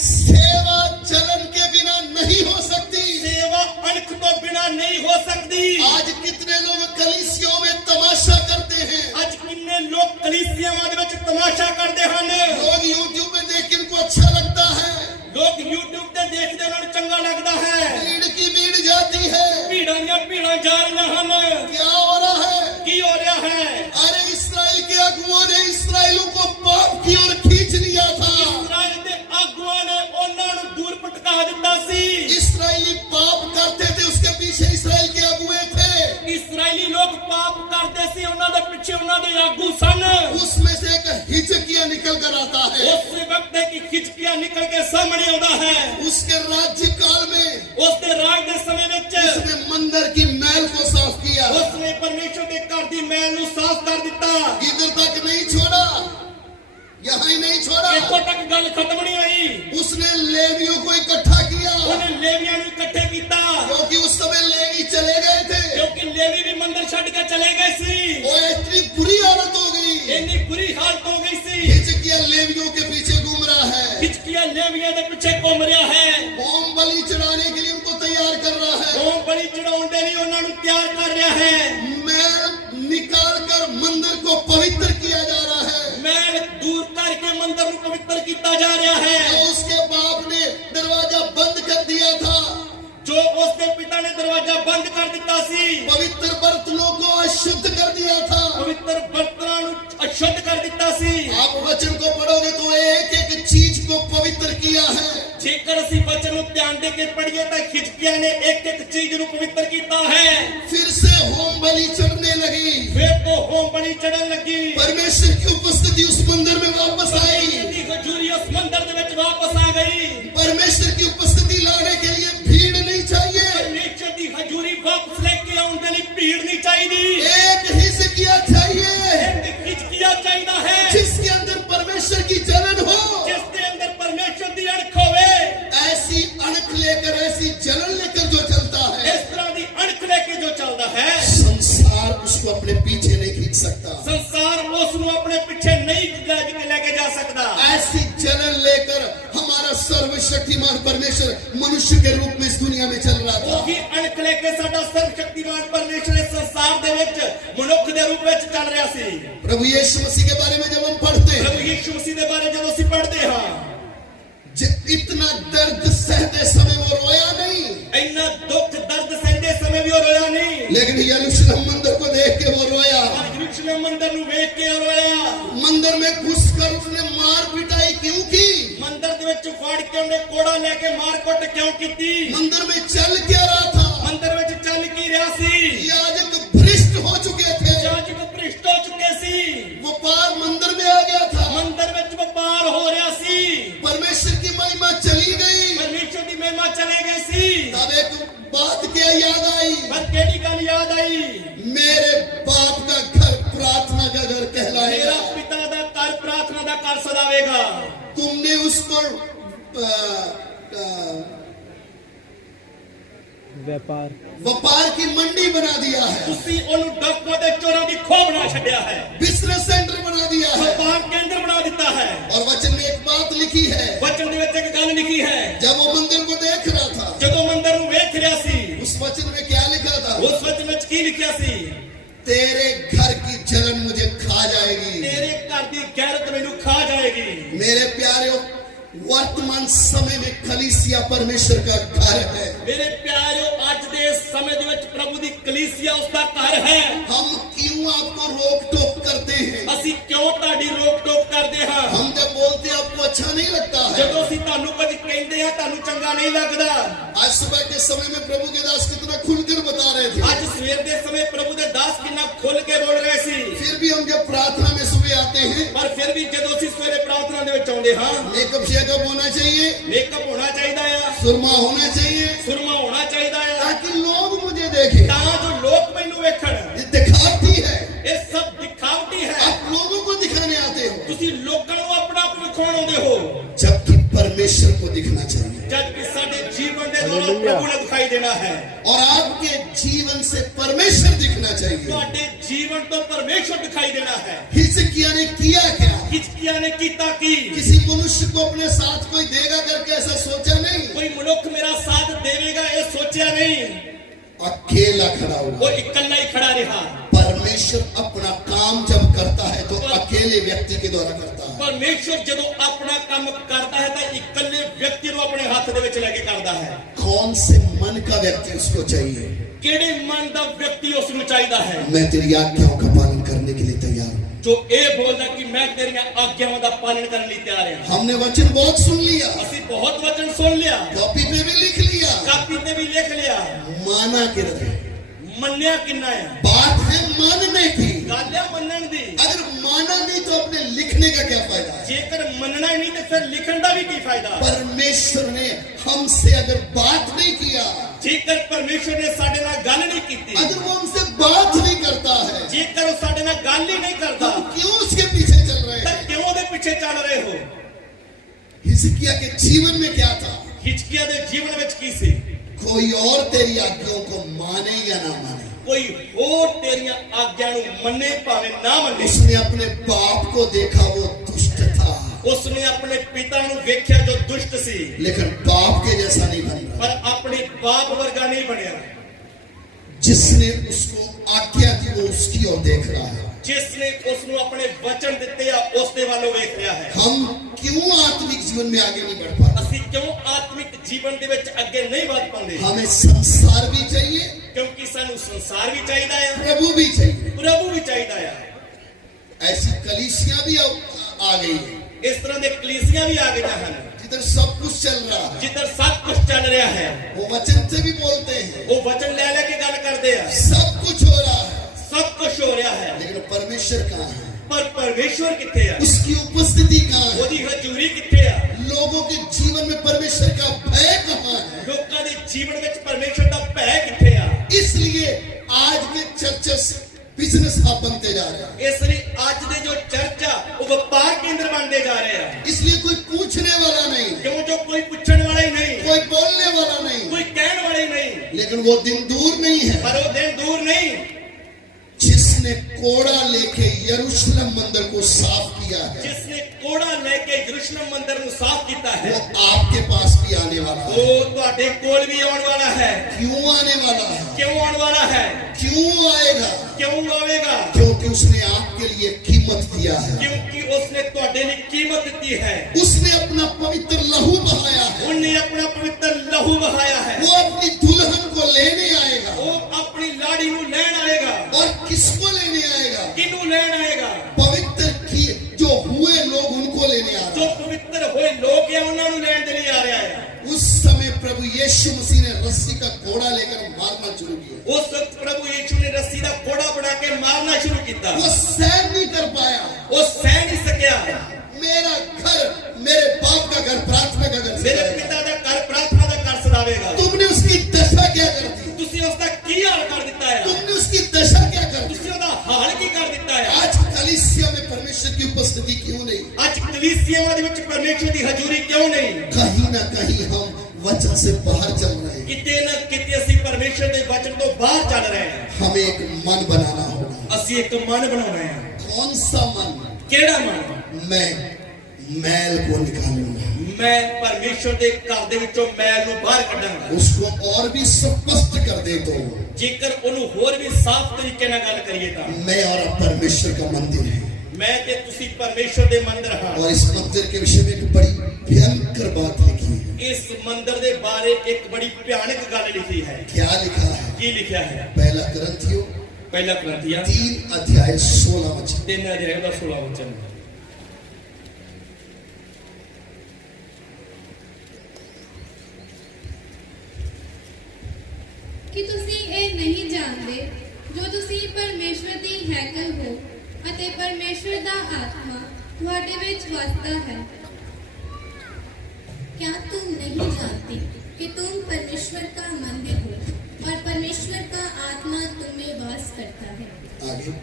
सेवा जलन के बिना नहीं हो सकती। ਸੇਵਾ ਅਣਖ ਤੋਂ ਬਿਨਾ ਨਹੀਂ ਹੋ ਸਕਦੀ। आज कितने लोग कलीसियों में तमाशा करते हैं। ਅੱਜ ਕਿੰਨੇ ਲੋਕ ਕਲੀਸਿਆਵਾਂ ਦੇ ਵਿੱਚ ਤਮਾਸ਼ਾ ਕਰਦੇ ਹਨ। लोग यूट्यूब में देख के इनको अच्छा लगता है, ਲੋਕ YouTube ਤੇ ਦੇਖਦੇ ਉਹਨਾਂ ਨੂੰ ਚੰਗਾ ਲੱਗਦਾ ਹੈ। भीड़ की भीड़ जाती है। ਭੀੜਾਂ ਦੀਆਂ ਭੀੜਾਂ ਜਾ ਰਹੀਆਂ ਹਨ। क्या हो रहा है? ਕੀ ਹੋ ਰਿਹਾ ਹੈ? अरे इस्राएल के अगुओं ने इस्राएलियों को पाप की ओर खींच लिया था। ਇਸਰਾਇਲ ਦੇ ਆਗੂਆਂ ਨੇ ਉਹਨਾਂ ਨੂੰ ਦੂਰ ਭਟਕਾ ਦਿੱਤਾ ਸੀ। इस्राएली पाप करते थे, उसके पीछे इस्राएल के अगुए थे। ਇਸਰਾਇਲੀ ਲੋਕ ਪਾਪ ਕਰਦੇ ਸੀ, ਉਹਨਾਂ ਦੇ ਪਿੱਛੇ ਉਹਨਾਂ ਦੇ ਆਗੂ ਸਨ। उसमें से एक हिजकिय्याह निकल कर आता है। ਉਸ ਵਕਤ ਇੱਕ ਹਿਜਕਿय्याह ਨਿਕਲ ਕੇ ਸਾਹਮਣੇ ਆਉਂਦਾ ਹੈ। उसके राज्यकाल में ਉਸ ਦੇ ਰਾਜ ਦੇ ਸਮੇਂ ਵਿੱਚ उसने मंदिर की मैल को साफ किया। ਉਸਨੇ ਪਰਮੇਸ਼ਰ ਦੇ ਘਰ ਦੀ ਮੈਲ ਨੂੰ ਸਾਫ਼ ਕਰ ਦਿੱਤਾ। इधर तक नहीं छोड़ा, यहाँ ही नहीं छोड़ा। ਇੱਥੋਂ ਤੱਕ ਗੱਲ ਖਤਮ ਨਹੀਂ ਹੋਈ। उसने लेवियों को इकट्ठा किया, ਉਹਨੇ ਲੇਵੀਆਂ ਨੂੰ ਇਕੱਠੇ ਕੀਤਾ, क्योंकि उस समय लेवी चले गए थे। ਕਿਉਂਕਿ ਲੇਵੀ ਵੀ ਮੰਦਰ ਛੱਡ ਕੇ ਚਲੇ ਗਏ ਸੀ। वो इतनी बुरी हालत हो गई। ਇੰਨੀ ਬੁਰੀ ਹਾਲਤ ਹੋ ਗਈ ਸੀ। हिजकिय्याह लेवियों के पीछे घूम रहा है, ਹਿਜਕਿय्याह ਲੇਵੀਆਂ ਦੇ ਪਿੱਛੇ ਘੁੰਮ ਰਿਹਾ ਹੈ। होम बलि चढ़ाने के लिए उनको तैयार कर रहा है। ਹੋਮ ਬਲੀ ਚੜਾਉਣ ਦੇ ਲਈ ਉਹਨਾਂ ਨੂੰ ਤਿਆਰ ਕਰ ਰਿਹਾ ਹੈ। मैल निकाल कर मंदिर को पवित्र किया जा रहा है। ਮੈਲ ਦੂਰ ਕਰਕੇ ਮੰਦਰ ਨੂੰ ਪਵਿੱਤਰ ਕੀਤਾ ਜਾ ਰਿਹਾ ਹੈ। तो उसके बाप ने दरवाजा बंद कर दिया था। ਜੋ ਉਸਦੇ ਪਿਤਾ ਨੇ ਦਰਵਾਜ਼ਾ ਬੰਦ ਕਰ ਦਿੱਤਾ ਸੀ, पवित्र बर्तनों को अशुद्ध कर दिया था। ਪਵਿੱਤਰ ਬਰਤਨਾਂ ਨੂੰ ਅਸ਼ੁੱਧ ਕਰ ਦਿੱਤਾ ਸੀ। आप वचन को पढ़ोगे तो एक एक चीज को पवित्र किया है। ਜੇਕਰ ਅਸੀਂ ਵਚਨ ਨੂੰ ਧਿਆਨ ਦੇ ਕੇ ਪੜ੍ਹੀਏ ਤਾਂ ਹਿਜਕਿय्याह ਨੇ ਇੱਕ ਇੱਕ ਚੀਜ਼ ਨੂੰ ਪਵਿੱਤਰ ਕੀਤਾ ਹੈ। फिर से होम बलि चढ़ने लगी। ਫਿਰ ਤੋਂ ਹੋਮ ਬਲੀ ਚੜਨ ਲੱਗੀ। परमेश्वर की उपस्थिति उस मंदिर में वापस आई। ਦੀ ਹਜ਼ੂਰੀ ਉਸ ਮੰਦਰ ਦੇ ਵਿੱਚ ਵਾਪਸ ਆ ਗਈ। परमेश्वर की उपस्थिति लाने के लिए भीड़ नहीं चाहिए, ਪਰਮੇਸ਼ਰ ਦੀ ਹਜ਼ੂਰੀ ਵਾਪਸ ਲੈ ਕੇ ਆਉਣ ਦੇ ਲਈ ਭੀੜ ਨਹੀਂ ਚਾਹੀਦੀ। एक हिजकिय्याह चाहिए ਇੱਕ ਹਿਜਕਿय्याह ਚਾਹੀਦਾ ਹੈ जिसके अंदर परमेश्वर की जलन हो। ਜਿਸ ਦੇ ਅੰਦਰ ਪਰਮੇਸ਼ਰ ਦੀ ਅਣਖ ਹੋਵੇ। ऐसी अणख लेकर, ऐसी जलन लेकर जो चलता है, ਇਸ ਤਰ੍ਹਾਂ ਦੀ ਅਣਖ ਲੈ ਕੇ ਜੋ ਚੱਲਦਾ ਹੈ, संसार उसको अपने पीछे नहीं खींच सकता। ਸੰਸਾਰ ਉਸ ਨੂੰ ਆਪਣੇ के रूप में इस दुनिया में चल रहा था। ਉਹੀ ਅਣਖ ਲੈ ਕੇ ਸਾਡਾ ਸਰਵਸ਼ਕਤੀਮਾਨ ਪਰਮੇਸ਼ਰ ਇਸ ਸੰਸਾਰ ਦੇ ਵਿੱਚ ਮਨੁੱਖ ਦੇ ਰੂਪ ਵਿੱਚ ਚੱਲ ਰਿਹਾ ਸੀ। प्रभु यीशु मसीह के बारे में जब हम पढ़ते हैं, ਪ੍ਰਭੂ ਯਿਸੂ ਮਸੀਹ ਦੇ ਬਾਰੇ ਜਦੋਂ ਅਸੀਂ ਪੜ੍ਹਦੇ ਹਾਂ, इतना दर्द सहते समय वो रोया नहीं, ਇੰਨਾ ਦੁੱਖ ਦਰਦ ਸਹਿੰਦੇ ਸਮੇਂ ਵੀ ਉਹ ਰੋਇਆ ਨਹੀਂ, लेकिन यरूशलेम मंदिर को देख के वो रोया। ਪਰ ਯਰੂਸ਼ਲਮ ਮੰਦਿਰ ਨੂੰ ਵੇਖ ਕੇ ਉਹ ਰੋਇਆ। मंदिर में घुसकर उसने मार पिटाई क्यों की? ਮੰਦਿਰ ਦੇ ਵਿੱਚ ਫੜ ਕੇ ਉਹਨੇ ਕੋੜਾ ਲੈ ਕੇ ਮਾਰ ਕੁੱਟ ਕਿਉਂ ਕੀਤੀ? मंदिर में चल क्या रहा था? ਮੰਦਿਰ ਵਿੱਚ ਚੱਲ ਕੀ ਰਿਹਾ ਸੀ? याजक भ्रष्ट हो चुके थे, ਜਾਜਕ ਭ੍ਰਿਸ਼ਟ ਹੋ ਚੁੱਕੇ ਸੀ, व्यापार मंदिर में आ गया था, ਮੰਦਿਰ ਵਿੱਚ ਵਪਾਰ ਹੋ ਰਿਹਾ ਸੀ, परमेश्वर की महिमा चली गई। ਪਰਮੇਸ਼ਰ ਦੀ ਮਹਿਮਾ ਚਲੇ ਗਈ ਸੀ। तब एक बात क्या याद आई? ਪਰ ਕਿਹੜੀ ਗੱਲ ਯਾਦ ਆਈ? मेरे बाप का घर प्रार्थना का घर कहलाएगा। ਮੇਰਾ ਪਿਤਾ ਦਾ ਘਰ ਪ੍ਰਾਰਥਨਾ ਦਾ ਘਰ ਸਦਾਵੇਗਾ। तुमने उसको व्यापार की मंडी बना दिया है, ਤੁਸੀਂ ਉਹਨੂੰ ਡਾਕੂਆਂ ਦੇ ਚੋਰਾਂ ਦੀ ਖੋਹ ਬਣਾ ਛੱਡਿਆ ਹੈ, बिजनेस सेंटर बना दिया है। ਵਪਾਰ ਕੇਂਦਰ ਬਣਾ ਦਿੱਤਾ ਹੈ। और वचन में एक बात लिखी है, ਵਚਨ ਦੇ ਵਿੱਚ ਇੱਕ ਗੱਲ ਲਿਖੀ ਹੈ, जब वो मंदिर को देख रहा था, ਜਦੋਂ ਮੰਦਿਰ ਨੂੰ ਵੇਖ ਰਿਹਾ ਸੀ, उस वचन में क्या लिखा था? ਉਸ ਵਚਨ ਵਿੱਚ ਕੀ ਲਿਖਿਆ ਸੀ? तेरे घर की जलन मुझे खा जाएगी। ਤੇਰੇ ਘਰ ਦੀ ਗੈਰਤ ਮੈਨੂੰ ਖਾ ਜਾਏਗੀ। मेरे प्यारे, वर्तमान समय में कलीसिया परमेश्वर का घर है। ਮੇਰੇ ਪਿਆਰਿਓ, ਅੱਜ ਦੇ ਸਮੇਂ ਦੇ ਵਿੱਚ ਪ੍ਰਭੂ ਦੀ ਕਲੀਸਿਆ ਉਸ ਦਾ ਘਰ ਹੈ। हम क्यों आपको रोक टोक करते हैं? ਅਸੀਂ ਕਿਉਂ ਤੁਹਾਡੀ ਰੋਕ ਟੋਕ ਕਰਦੇ ਹਾਂ? हम जब बोलते हैं आपको अच्छा नहीं लगता है। ਜਦੋਂ ਅਸੀਂ ਤੁਹਾਨੂੰ ਕੁਝ ਕਹਿੰਦੇ ਹਾਂ ਤੁਹਾਨੂੰ ਚੰਗਾ ਨਹੀਂ ਲੱਗਦਾ। आज सुबह के समय में प्रभु के दास कितना खुलकर बता रहे थे, ਅੱਜ ਸਵੇਰ ਦੇ ਸਮੇਂ ਪ੍ਰਭੂ ਦੇ ਦਾਸ ਕਿੰਨਾ ਖੁੱਲ ਕੇ ਬੋਲ ਰਹੇ ਸੀ। फिर भी हम जब प्रार्थना में सुबह आते हैं, ਪਰ ਫਿਰ ਵੀ ਜਦੋਂ ਅਸੀਂ ਸਵੇਰੇ प्रार्थना ਦੇ ਵਿੱਚ ਆਉਂਦੇ ਹਾਂ, मेकअप शेकअप होना चाहिए, ਮੇਕਅਪ ਹੋਣਾ ਚਾਹੀਦਾ ਆ, सुरमा होना चाहिए, ਸੁਰਮਾ ਹੋਣਾ ਚਾਹੀਦਾ ਆ, ताकि लोग मुझे देखें। ਤਾਂ ਜੋ ਲੋਕ ਮੈਨੂੰ ਵੇਖਣ। ये दिखाती है, ਇਹ ਸਭ ਦਿਖਾਵਟੀ ਹੈ। आप लोगों को दिखाने आते हो, ਤੁਸੀਂ ਲੋਕਾਂ ਨੂੰ ਆਪਣਾ ਆਪ ਵਿਖਾਉਣ ਆਉਂਦੇ ਹੋ, जबकि परमेश्वर को दिखना चाहिए। ਜਦ ਕਿ ਸਾਡੇ ਜੀਵਨ ਦੇ ਦੁਆਰਾ ਪ੍ਰਭੂ ਨੂੰ ਦਿਖਾਈ ਦੇਣਾ ਹੈ। और आपके जीवन से परमेश्वर दिखना चाहिए। ਤੁਹਾਡੇ ਜੀਵਨ ਤੋਂ ਪਰਮੇਸ਼ਰ ਦਿਖਾਈ ਦੇਣਾ ਹੈ। हिजकिय्याह ने किया क्या? ਹਿਜਕੀਆ ਨੇ ਕੀਤਾ ਕੀ? किसी मनुष्य को अपने साथ कोई देगा करके ऐसा सोचा नहीं, ਕੋਈ ਮਨੁੱਖ ਮੇਰਾ ਸਾਥ ਦੇਵੇਗਾ ਇਹ ਸੋਚਿਆ ਨਹੀਂ, अकेला खड़ा ਉਹ हुआ। ਇਕੱਲਾ ਹੀ ਖੜਾ ਰਿਹਾ। परमेश्वर अपना काम जब करता है तो अकेले व्यक्ति के द्वारा करता है। ਪਰਮੇਸ਼ਰ ਜਦੋਂ ਆਪਣਾ ਕੰਮ ਕਰਦਾ ਹੈ ਤਾਂ ਇਕੱਲੇ ਵਿਅਕਤੀ ਨੂੰ ਆਪਣੇ ਹੱਥ ਦੇ ਵਿੱਚ ਲੈ ਕੇ ਕਰਦਾ ਹੈ। कौन से मन का व्यक्ति उसको चाहिए? ਕਿਹੜੇ ਮਨ ਦਾ ਵਿਅਕਤੀ ਉਸ ਨੂੰ ਚਾਹੀਦਾ ਹੈ? मैं तेरी आज्ञाओं का पालन करने के लिए तैयार हूँ। ਜੋ ਇਹ ਬੋਲਦਾ ਕਿ ਮੈਂ ਤੇਰੀਆਂ ਆਗਿਆਵਾਂ ਦਾ ਪਾਲਣ ਕਰਨ ਲਈ ਤਿਆਰ ਹਾਂ। हमने वचन बहुत सुन लिया, ਅਸੀਂ ਬਹੁਤ ਵਚਨ ਸੁਣ ਲਿਆ, कॉपी पे भी लिख लिया, ਕਾਪੀ ਤੇ ਵੀ ਲਿਖ ਲਿਆ, माना के रहे। ਮੰਨਿਆ ਕਿੰਨਾ ਹੈ? बात है मानने की। ਗੱਲ ਆ ਮੰਨਣ ਦੀ। अगर माना नहीं तो अपने लिखने का क्या फायदा है? ਜੇਕਰ ਮੰਨਣਾ ਹੀ ਨਹੀਂ ਤੇ ਫਿਰ ਲਿਖਣ ਦਾ ਵੀ ਕੀ ਫਾਇਦਾ? परमेश्वर ने हमसे अगर बात नहीं किया, ਜੇਕਰ ਪਰਮੇਸ਼ਰ ਨੇ ਸਾਡੇ ਨਾਲ ਗੱਲ ਨਹੀਂ ਕੀਤੀ, अगर वो हमसे बात नहीं करता है, ਜੇਕਰ ਉਹ ਸਾਡੇ ਨਾਲ ਗੱਲ ਹੀ ਨਹੀਂ ਕਰਦਾ, हम क्यों उसके पीछे चल रहे ਤਾਂ हैं? ਕਿਉਂ ਉਹਦੇ ਪਿੱਛੇ ਚੱਲ ਰਹੇ ਹੋ? हिजकिय्याह के जीवन में क्या था? ਹਿਜਕੀਆ ਦੇ ਜੀਵਨ ਵਿੱਚ ਕੀ ਸੀ? कोई और तेरी आज्ञाओं को माने या ना माने, ਕੋਈ ਹੋਰ ਤੇਰੀਆਂ ਆਗਿਆ ਨੂੰ ਮੰਨੇ ਭਾਵੇਂ ਨਾ ਮੰਨੇ। उसने अपने बाप को देखा, वो दुष्ट था, ਉਸਨੇ ਆਪਣੇ ਪਿਤਾ ਨੂੰ ਵੇਖਿਆ ਜੋ ਦੁਸ਼ਟ ਸੀ, लेकिन बाप के जैसा नहीं बन रहा। ਪਰ ਆਪਣੇ ਬਾਪ ਵਰਗਾ ਨਹੀਂ ਬਣਿਆ। जिसने उसको आज्ञा दी वो उसकी ओर देख रहा है। ਜਿਸ ਨੇ ਉਸ ਨੂੰ ਆਪਣੇ ਵਚਨ ਦਿੱਤੇ ਆ ਉਸ ਦੇ ਵੱਲੋਂ ਵੇਖ ਰਿਹਾ ਹੈ। हम क्यों आत्मिक जीवन में आगे नहीं बढ़ पाते? ਅਸੀਂ ਕਿਉਂ ਆਤਮਿਕ ਜੀਵਨ ਦੇ ਵਿੱਚ ਅੱਗੇ ਨਹੀਂ ਵਧ ਪਾਉਂਦੇ? हमें संसार भी चाहिए, ਕਿਉਂਕਿ ਸਾਨੂੰ ਸੰਸਾਰ ਵੀ ਚਾਹੀਦਾ ਆ, प्रभु भी चाहिए। ਪ੍ਰਭੂ ਵੀ ਚਾਹੀਦਾ ਆ। ऐसी कलीसिया भी आ गई है, ਇਸ ਤਰ੍ਹਾਂ ਦੇ ਕਲੀਸਿयां ਵੀ ਆ ਗਈਆਂ ਹਨ जिधर सब कुछ चल रहा है। ਜਿੱਧਰ ਸਭ ਕੁਝ ਚੱਲ ਰਿਹਾ ਹੈ। वो वचन से भी बोलते हैं, ਉਹ ਵਚਨ ਲੈ ਲੈ ਕੇ ਗੱਲ ਕਰਦੇ ਆ, सब कुछ हो रहा है, ਸਭ ਕੁਝ ਹੋ ਰਿਹਾ ਹੈ, लेकिन परमेश्वर कहाँ है? ਪਰ ਪਰਮੇਸ਼ਵਰ ਕਿੱਥੇ ਆ? उसकी उपस्थिति कहाँ है? ਉਹਦੀ ਹਜ਼ੂਰੀ किथे ਆ? लोगों के जीवन में परमेश्वर का भय कहाँ है? ਲੋਕਾਂ ਦੇ ਜੀਵਨ ਵਿੱਚ ਪਰਮੇਸ਼ਵਰ ਦਾ ਭੈ ਕਿੱਥੇ ਆ? इसलिए आज के चर्चेस बिजनेस हब बनते जा रहे हैं। ਇਸ ਲਈ ਅੱਜ ਦੇ ਜੋ ਚਰਚ ਆ ਉਹ ਵਪਾਰ ਕੇਂਦਰ ਬਣਦੇ ਜਾ ਰਹੇ ਆ। इसलिए कोई पूछने वाला नहीं, ਕਿਉਂ ਜੋ ਕੋਈ ਪੁੱਛਣ ਵਾਲਾ ਹੀ ਨਹੀਂ, कोई बोलने वाला नहीं, ਕੋਈ ਕਹਿਣ ਵਾਲਾ ਹੀ ਨਹੀਂ, लेकिन वो दिन दूर नहीं है ਪਰ ਉਹ ਦਿਨ ਦੂਰ ਨਹੀਂ जिसने कोड़ा लेके यरूशलेम मंदिर को साफ किया है। जिसने कोड़ा लेके यरूशलेम मंदिर ਨੂੰ ਸਾਫ਼ ਕੀਤਾ वो है आपके पास भी आने वाला है। ਉਹ ਤੁਹਾਡੇ ਕੋਲ ਵੀ ਆਉਣ ਵਾਲਾ ਹੈ क्यों आने वाला है? क्यों आने वाला है क्यों आएगा? क्यों आवेगा क्योंकि उसने आपके लिए कीमत दिया है। क्योंकि उसने ਤੁਹਾਡੇ ਲਈ ਕੀਮਤ ਦਿੱਤੀ है उसने अपना पवित्र लहू बहाया है। ਉਹਨੇ ਆਪਣਾ ਪਵਿੱਤਰ ਲਹੂ ਵਹਾਇਆ है वो अपनी दुल्हन को लेने आएगा। ਉਹ ਆਪਣੀ ਲਾੜੀ ਨੂੰ ਲੈਣ ਆਏਗਾ और किसको लेने आएगा? ਕਿਹਨੂੰ ਲੈਣ ਆਏਗਾ पवित्र की जो हुए लोग उनको लेने आ ਜੋ रहा है। ਪਵਿੱਤਰ ਹੋਏ ਲੋਕ ਹੈ ਉਹਨਾਂ ਨੂੰ ਲੈਣ ਦੇ ਲਈ ਆ ਰਿਹਾ ਹੈ उस समय प्रभु यीशु मसीह ने रस्सी का घोड़ा लेकर मारना शुरू किया। ਉਸ ਵਕਤ ਪ੍ਰਭੂ ਯੀਸ਼ੂ ਨੇ ਰੱਸੀ ਦਾ ਕੋੜਾ ਬਣਾ ਕੇ ਮਾਰਨਾ ਸ਼ੁਰੂ ਕੀਤਾ वो सहन नहीं कर पाया। ਉਹ ਸਹਿ ਨਹੀਂ ਸਕਿਆ मेरा घर, मेरे बाप का घर प्रार्थना का घर ਮੇਰੇ सदाएगा। ਪਿਤਾ ਦਾ ਘਰ ਪ੍ਰਾਰਥਨਾ ਦਾ ਘਰ ਸਦਾਵੇਗਾ तुमने उसकी दशा क्या कर दी? ਤੁਸੀਂ ਉਸ ਦਾ ਕੀ ਹਾਲ ਕਰ ਦਿੱਤਾ ਹੈ तुमने उसकी दशा क्या कर दी? ਤੁਸੀਂ ਉਹਦਾ ਹਾਲ ਕੀ ਕਰ ਦਿੱਤਾ ਹੈ आज कलीसिया में परमेश्वर की उपस्थिति क्यों नहीं? ਅੱਜ ਕਲੀਸਿयाਵਾਂ ਦੇ ਵਿੱਚ ਪਰਮੇਸ਼ਵਰ ਦੀ ਹਜ਼ੂਰੀ ਕਿਉਂ ਨਹੀਂ कहीं ना कहीं हम वचन से बाहर चल रहे हैं। ਕਿਤੇ ਨਾ ਕਿਤੇ ਅਸੀਂ ਪਰਮੇਸ਼ਵਰ ਦੇ ਵਚਨ ਤੋਂ ਬਾਹਰ ਚੱਲ ਰਹੇ ਹਾਂ हमें एक मन बनाना होगा। ਅਸੀਂ ਇੱਕ ਮਨ ਬਣਾਉਣਾ ਹੈ कौन सा मन? ਕਿਹੜਾ ਮਨ मैं मैल को निकालूंगा, ਮੈਂ ਪਰਮੇਸ਼ਵਰ ਦੇ ਘਰ ਦੇ ਵਿੱਚੋਂ ਮੈਲ ਨੂੰ ਬਾਹਰ ਕੱਢਾਂਗਾ उसको और भी स्पष्ट कर दे तो ਜੇਕਰ ਉਹਨੂੰ ਹੋਰ ਵੀ ਸਾਫ਼ ਤਰੀਕੇ ਨਾਲ ਗੱਲ ਕਰੀਏ ਤਾਂ मैं और अब परमेश्वर का मंदिर है। ਮੈਂ ਤੇ ਤੁਸੀਂ ਪਰਮੇਸ਼ਵਰ ਦੇ ਮੰਦਿਰ ਹਾਂ और इस मंदिर के विषय में एक बड़ी भयंकर बात लिखी है। ਇਸ ਮੰਦਿਰ ਦੇ ਬਾਰੇ ਇੱਕ ਬੜੀ ਭਿਆਨਕ ਗੱਲ ਲਿਖੀ ਹੈ क्या लिखा है? ਕੀ ਲਿਖਿਆ ਹੈ पहला ग्रंथियों ਪਹਿਲਾ ਕਰੰਥੀਆਂ 3 अध्याय 16 वचन। 3 ਅਧਿਆਇ ਦਾ 16 ਵਚਨ ਕਿ ਤੁਸੀਂ ਇਹ ਨਹੀਂ ਜਾਣਦੇ ਜੋ ਤੁਸੀਂ ਪਰਮੇਸ਼ਵਰ ਦੀ ਹੈਕਲ ਹੋ ਅਤੇ ਪਰਮੇਸ਼ਵਰ ਦਾ ਆਤਮਾ ਤੁਹਾਡੇ ਵਿੱਚ ਵਸਦਾ ਹੈ क्या तुम नहीं जानते कि तुम परमेश्वर का मंदिर हो और परमेश्वर का आत्मा तुम में वास करता है? आगे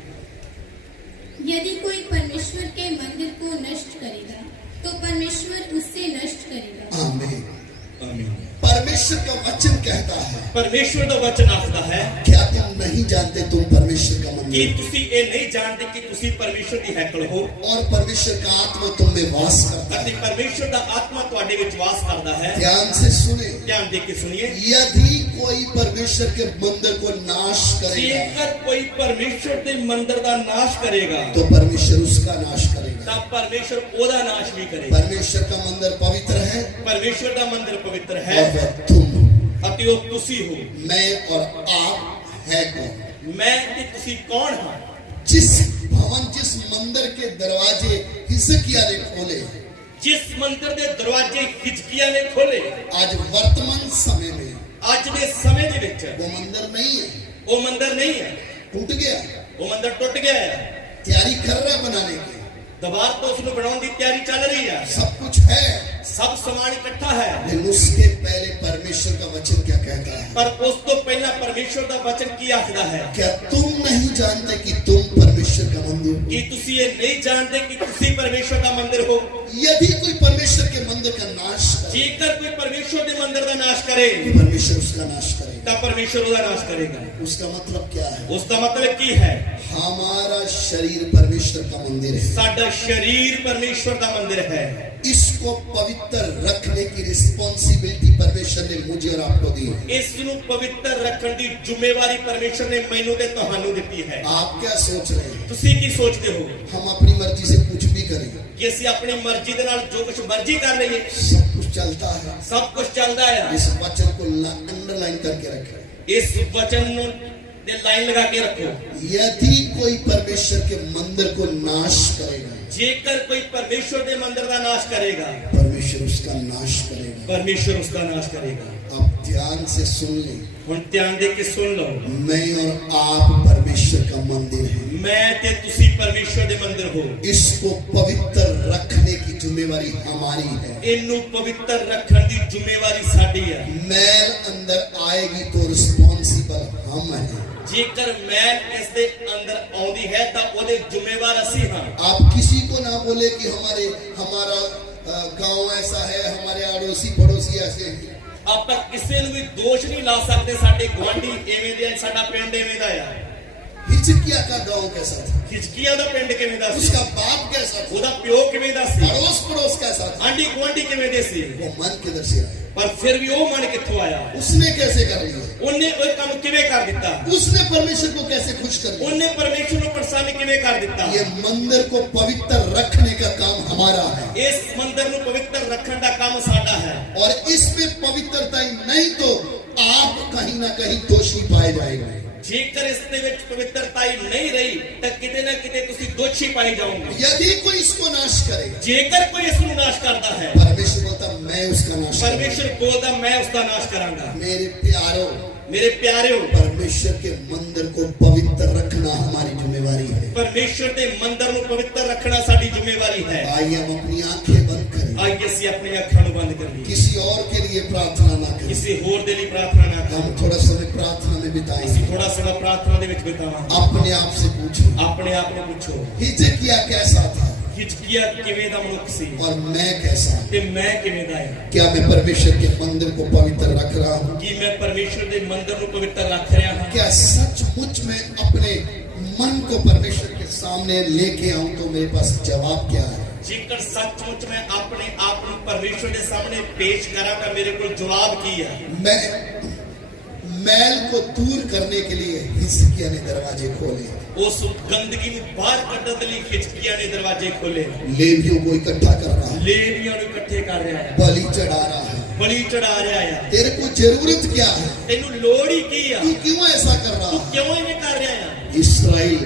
यदि कोई परमेश्वर के मंदिर को नष्ट करेगा तो परमेश्वर उससे नष्ट करेगा। आमीन। ਆਮੀਨ परमेश्वर का वचन कहता है, ਪਰਮੇਸ਼ਵਰ ਦਾ ਵਚਨ ਆਖਦਾ ਹੈ क्या तुम नहीं जानते तुम परमेश्वर का ਕਿ मंदिर हो ਤੁਸੀਂ ਇਹ ਨਹੀਂ ਜਾਣਦੇ ਕਿ ਤੁਸੀਂ ਪਰਮੇਸ਼ਵਰ ਦੀ ਹੈਕਲ ਹੋ और परमेश्वर का आत्मा तुम में वास करता ਅਤੇ है। ਪਰਮੇਸ਼ਵਰ ਦਾ ਆਤਮਾ ਤੁਹਾਡੇ ਵਿੱਚ ਵਾਸ ਕਰਦਾ ਹੈ ध्यान से सुने, ਧਿਆਨ ਦੇ ਕੇ ਸੁਣੀਏ यदि कोई परमेश्वर के मंदिर को नाश करेगा ਜੇਕਰ ਕੋਈ ਪਰਮੇਸ਼ਵਰ ਦੇ ਮੰਦਿਰ ਦਾ ਨਾਸ਼ ਕਰੇਗਾ तो परमेश्वर उसका नाश करेगा। ਤਾਂ ਪਰਮੇਸ਼ਵਰ ਉਹਦਾ ਨਾਸ਼ ਵੀ ਕਰੇਗਾ परमेश्वर का मंदिर पवित्र है ਪਰਮੇਸ਼ਵਰ ਦਾ ਮੰਦਿਰ ਪਵਿੱਤਰ और ਹੈ वह तुम हो। ਅਤੇ ਉਹ ਤੁਸੀਂ ਹੋ मैं और आप है कौन? ਮੈਂ ਤੇ ਤੁਸੀਂ ਕੌਣ ਹਾਂ जिस भवन, जिस मंदिर के दरवाजे हिजकिय्याह ने खोले, ਜਿਸ ਮੰਦਿਰ ਦੇ ਦਰਵਾਜ਼ੇ ਹਿਜਕੀਆ ਨੇ ਖੋਲੇ आज वर्तमान समय में ਅੱਜ ਦੇ ਸਮੇਂ ਦੇ ਵਿੱਚ वो मंदिर नहीं है, ਉਹ ਮੰਦਿਰ ਨਹੀਂ ਹੈ टूट गया। ਉਹ ਮੰਦਿਰ ਟੁੱਟ ਗਿਆ ਹੈ तैयारी कर रहा है बनाने की, ਦੁਬਾਰਾ ਤੋਂ ਉਸ ਨੂੰ ਬਣਾਉਣ ਦੀ ਤਿਆਰੀ ਚੱਲ ਰਹੀ ਹੈ सब कुछ है, ਸਭ ਸਮਾਨ ਇਕੱਠਾ ਹੈ लेकिन उसके पहले परमेश्वर का वचन क्या कहता है? ਪਰ ਉਸ ਤੋਂ ਪਹਿਲਾਂ ਪਰਮੇਸ਼ਵਰ ਦਾ ਵਚਨ ਕੀ ਆਖਦਾ ਹੈ क्या तुम नहीं जानते कि तुम परमेश्वर का मंदिर हो? ਕੀ ਤੁਸੀਂ ਇਹ ਨਹੀਂ ਜਾਣਦੇ ਕਿ ਤੁਸੀਂ ਪਰਮੇਸ਼ਵਰ ਦਾ ਮੰਦਿਰ ਹੋ यदि कोई परमेश्वर के मंदिर का नाश करे ਜੇਕਰ ਕੋਈ ਪਰਮੇਸ਼ਵਰ ਦੇ ਮੰਦਿਰ ਦਾ ਨਾਸ਼ ਕਰੇ तो परमेश्वर उसका नाश करेगा। ਤਾਂ ਪਰਮੇਸ਼ਵਰ ਉਹਦਾ ਨਾਸ਼ ਕਰੇਗਾ उसका मतलब क्या है? ਉਸ ਦਾ ਮਤਲਬ ਕੀ ਹੈ हमारा शरीर परमेश्वर का मंदिर है। ਸਾਡਾ ਸਰੀਰ ਪਰਮੇਸ਼ਵਰ ਦਾ ਮੰਦਿਰ ਹੈ इसको पवित्र रखने की रिस्पॉन्सिबिलिटी परमेश्वर ने मुझे और आपको दी है। ਇਸ ਨੂੰ ਪਵਿੱਤਰ ਰੱਖਣ ਦੀ ਜ਼ਿੰਮੇਵਾਰੀ ਪਰਮੇਸ਼ਵਰ ਨੇ ਮੈਨੂੰ ਤੇ ਤੁਹਾਨੂੰ ਦਿੱਤੀ ਹੈ आप क्या सोच रहे हैं? ਤੁਸੀਂ ਕੀ ਸੋਚਦੇ ਹੋ हम अपनी मर्जी से कुछ भी करें, ਕਿ ਅਸੀਂ ਆਪਣੀ ਮਰਜ਼ੀ ਦੇ ਨਾਲ ਜੋ ਕੁਝ ਮਰਜ਼ੀ ਕਰ ਲਈਏ सब कुछ चलता है। ਸਭ ਕੁਝ ਚੱਲਦਾ ਆ इस वचन को अंडरलाइन करके रखें। ਇਸ ਵਚਨ ਨੂੰ ਦੇ ਲਾਈਨ ਲਗਾ ਕੇ ਰੱਖੋ यदि कोई परमेश्वर के मंदिर को नाश करेगा, ਜੇਕਰ ਕੋਈ ਪਰਮੇਸ਼ਵਰ ਦੇ ਮੰਦਿਰ ਦਾ ਨਾਸ਼ ਕਰੇਗਾ परमेश्वर उसका नाश करेगा। ਪਰਮੇਸ਼ਵਰ ਉਸ ਦਾ ਨਾਸ਼ ਕਰੇਗਾ आप ध्यान से सुन लें, ਹੁਣ ਧਿਆਨ ਦੇ ਕੇ ਸੁਣ ਲਓ मैं और आप परमेश्वर का मंदिर है। ਮੈਂ ਤੇ ਤੁਸੀਂ ਪਰਮੇਸ਼ਵਰ ਦੇ ਮੰਦਿਰ ਹੋ इसको पवित्र रखने की जिम्मेवारी हमारी है। ਇਹਨੂੰ ਪਵਿੱਤਰ ਰੱਖਣ ਦੀ ਜ਼ਿੰਮੇਵਾਰੀ ਸਾਡੀ ਹੈ मैल अंदर आएगी तो रिस्पॉन्सिबल हम हैं। ਜੇਕਰ ਮੈਲ ਇਸ ਦੇ ਅੰਦਰ ਆਉਂਦੀ ਹੈ ਤਾਂ ਉਹਦੇ ਜ਼ਿੰਮੇਵਾਰ ਅਸੀਂ ਹਾਂ आप किसी को ना बोले कि हमारा गांव ऐसा है, हमारे अड़ोसी पड़ोसी ऐसे हैं। ਆਪਾਂ ਕਿਸੇ ਨੂੰ ਵੀ ਦੋਸ਼ ਨਹੀਂ ਲਾ ਸਕਦੇ ਸਾਡੇ ਗੁਆਂਢੀ ਐਵੇਂ ਦੇ ਆ ਸਾਡਾ ਪਿੰਡ ਐਵੇਂ ਦਾ ਆ हिजकिया का गांव कैसा था, हिजकिया दा पिंड किवें दा सी, उसका बाप कैसा था, ਉਹਦਾ ਪਿਓ ਕਿਵੇਂ ਦਾ ਸੀ, अड़ोस पड़ोस कैसा था, ਆਂਢੀ ਗੁਆਂਢੀ ਕਿਵੇਂ ਦੇ ਸੀ। वो मन किधर से आया, ਪਰ ਫਿਰ ਵੀ ਉਹ ਮਨ ਕਿੱਥੋਂ ਆਇਆ, उसने कैसे कर लिया, ਉਹਨੇ ਉਹ ਕੰਮ ਕਿਵੇਂ ਕਰ ਦਿੱਤਾ, उसने परमेश्वर को कैसे खुश कर लिया। ਉਹਨੇ ਪਰਮੇਸ਼ਰ ਨੂੰ ਪ੍ਰਸੰਨ ਕਿਵੇਂ ਕਰ ਦਿੱਤਾ। ये मंदिर को पवित्र रखने का काम हमारा है, ਇਸ ਮੰਦਰ ਨੂੰ ਪਵਿੱਤਰ ਰੱਖਣ ਦਾ ਕੰਮ ਸਾਡਾ ਹੈ। और इसमें पवित्रता ही नहीं तो आप कहीं ना कहीं दोषी पाए जाएंगे। ਜੇਕਰ ਇਸ ਦੇ ਵਿੱਚ ਪਵਿੱਤਰਤਾ ਹੀ ਨਹੀਂ ਰਹੀ ਤਾਂ ਕਿਤੇ ਨਾ ਕਿਤੇ ਤੁਸੀਂ ਦੋਸ਼ੀ ਪਾਏ ਜਾਓਗੇ। यदि कोई इसको नाश करे, ਜੇਕਰ ਕੋਈ ਇਸ ਨੂੰ ਨਾਸ਼ ਕਰਦਾ ਹੈ, परमेश्वर बोलता मैं उसका नाश करूंगा। ਪਰਮੇਸ਼ਰ ਬੋਲਦਾ ਮੈਂ ਉਸ ਦਾ ਨਾਸ਼ ਕਰਾਂਗਾ। मेरे प्यारों, ਮੇਰੇ ਪਿਆਰਿਓ, परमेश्वर के मंदिर को पवित्र रखना हमारी जिम्मेवारी है। ਪਰਮੇਸ਼ਰ ਦੇ ਮੰਦਰ ਨੂੰ ਪਵਿੱਤਰ ਰੱਖਣਾ ਸਾਡੀ ਜ਼ਿੰਮੇਵਾਰੀ ਹੈ। आइए हम अपनी आंखें बंद करें, ਆइए ਅਸੀਂ ਆਪਣੀਆਂ ਅੱਖਾਂ ਨੂੰ ਬੰਦ ਕਰੀਏ, किसी और के लिए प्रार्थना ना करें। ਕਿਸੇ ਹੋਰ ਦੇ ਲਈ ਪ੍ਰਾਰਥਨਾ ਨਾ ਕਰੀਏ। हम थोड़ा समय प्रार्थना में बिताएं, ਅਸੀਂ ਥੋੜਾ ਸਮਾਂ ਪ੍ਰਾਰਥਨਾ ਦੇ ਵਿੱਚ ਬਿਤਾਵਾਂਗੇ। अपने आप से पूछो ਆਪਣੇ ਆਪ ਨੂੰ ਪੁੱਛੋ, हिजकिया कैसा था ਹਿਜਕੀਆ ਕਿਵੇਂ ਦਾ ਮਨੁੱਖ ਸੀ और मैं कैसा हूं। ਤੇ ਮੈਂ ਕਿਵੇਂ ਦਾ ਹਾਂ। क्या मैं परमेश्वर के मंदिर को पवित्र रख रहा हूँ? ਕੀ ਮੈਂ ਪਰਮੇਸ਼ਰ ਦੇ ਮੰਦਰ ਨੂੰ ਪਵਿੱਤਰ ਰੱਖ ਰਿਹਾ ਹਾਂ। क्या सचमुच में अपने मन को परमेश्वर के सामने लेके आऊं तो मेरे पास जवाब क्या है? ਜੇਕਰ ਸੱਚਮੁੱਚ ਮੈਂ ਆਪਣੇ ਆਪ ਨੂੰ ਪਰਮੇਸ਼ਰ ਦੇ ਸਾਹਮਣੇ ਪੇਸ਼ ਕਰਾਂ ਤਾਂ ਮੇਰੇ ਕੋਲ ਜਵਾਬ ਕੀ ਹੈ। मैं मैल को दूर करने के लिए हिजकिया ने दरवाजे खोले, ਉਸ ਗੰਦਗੀ ਨੂੰ ਬਾਹਰ ਕੱਢਣ ਦੇ ਲਈ ਹਿਜਕੀਆ ਨੇ ਦਰਵਾਜ਼ੇ ਖੋਲੇ, लेवियों को इकट्ठा कर रहा है, ਲੇਵੀਆਂ ਨੂੰ ਇਕੱਠੇ ਕਰ ਰਿਹਾ ਹੈ, बलि चढ़ा रहा है। ਬਲੀ ਚੜਾ ਰਿਹਾ ਹੈ। तेरे को जरूरत क्या है? ਤੈਨੂੰ ਲੋੜ ਹੀ ਕੀ ਆ, तू क्यों ऐसा कर रहा ਤੂੰ है? ਕਿਉਂ ਇਵੇਂ ਕਰ ਰਿਹਾ ਆ। इसराइल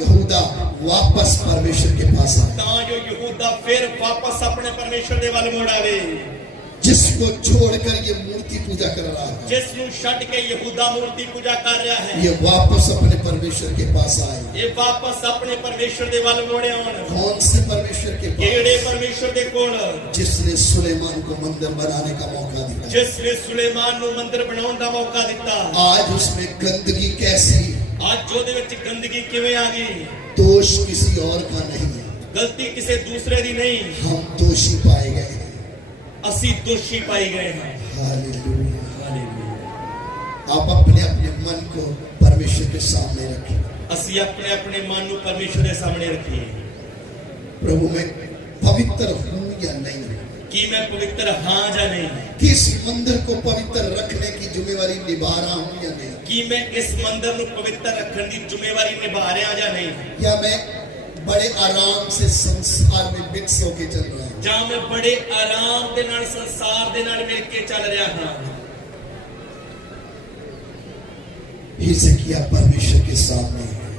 यहूदा वापस परमेश्वर के पास आए, ਤਾਂ ਜੋ ਯਹੂਦਾ ਫਿਰ ਵਾਪਸ ਆਪਣੇ ਪਰਮੇਸ਼ਰ ਦੇ ਵੱਲ ਮੁੜ ਆਵੇ। जिसको छोड़कर ये मूर्ति पूजा कर रहा है, ਜਿਸ ਨੂੰ ਛੱਡ ਕੇ ਯਹੂਦਾ ਮੂਰਤੀ ਪੂਜਾ ਕਰ ਰਿਹਾ ਹੈ, ये वापस अपने परमेश्वर के पास आए। ਇਹ ਵਾਪਸ ਆਪਣੇ ਪਰਮੇਸ਼ਰ ਦੇ ਵੱਲ ਮੁੜ ਆਉਣ। कौन से परमेश्वर के ਕਿਹੜੇ पास? ਪਰਮੇਸ਼ਰ ਦੇ ਕੋਲ, जिसने सुलेमान को मंदिर बनाने का मौका दिया। ਜਿਸ ਨੇ ਸੁਲੇਮਾਨ ਨੂੰ ਮੰਦਰ ਬਣਾਉਣ ਦਾ ਮੌਕਾ ਦਿੱਤਾ। आज उसमें गंदगी कैसी? ਅੱਜ ਉਹਦੇ ਵਿੱਚ ਗੰਦਗੀ ਕਿਵੇਂ ਆ ਗਈ। दोष किसी और का नहीं है, ਗਲਤੀ ਕਿਸੇ ਦੂਸਰੇ ਦੀ ਨਹੀਂ, हम दोषी पाए गए हैं। ਅਸੀਂ ਦੋਸ਼ੀ ਪਾਏ ਗਏ ਹਾਂ। हालेलुया। ਹਾਲੇਲੂਇਆ। आप अपने अपने मन को परमेश्वर के सामने रखें। ਅਸੀਂ ਆਪਣੇ ਆਪਣੇ ਮਨ ਨੂੰ ਪਰਮੇਸ਼ਰ ਦੇ ਸਾਹਮਣੇ ਰੱਖੀਏ। प्रभु मैं पवित्र हूँ या नहीं? ਕੀ ਮੈਂ ਪਵਿੱਤਰ ਹਾਂ ਜਾਂ ਨਹੀਂ। किस मंदिर को पवित्र रखने की जिम्मेवारी निभा रहा हूँ या नहीं? ਕੀ ਮੈਂ ਇਸ ਮੰਦਰ ਨੂੰ ਪਵਿੱਤਰ ਰੱਖਣ ਦੀ ਜ਼ਿੰਮੇਵਾਰੀ ਨਿਭਾ ਰਿਹਾ ਜਾਂ ਨਹੀਂ। या मैं बड़े आराम से संसार में मिक्स होके चल रहा हूँ? ਜਾਂ ਮੈਂ ਬੜੇ ਆਰਾਮ ਦੇ ਨਾਲ ਸੰਸਾਰ ਦੇ ਨਾਲ ਮਿਲ ਕੇ ਚੱਲ ਰਿਹਾ ਹਾਂ। हिजकिया परमेश्वर के सामने है,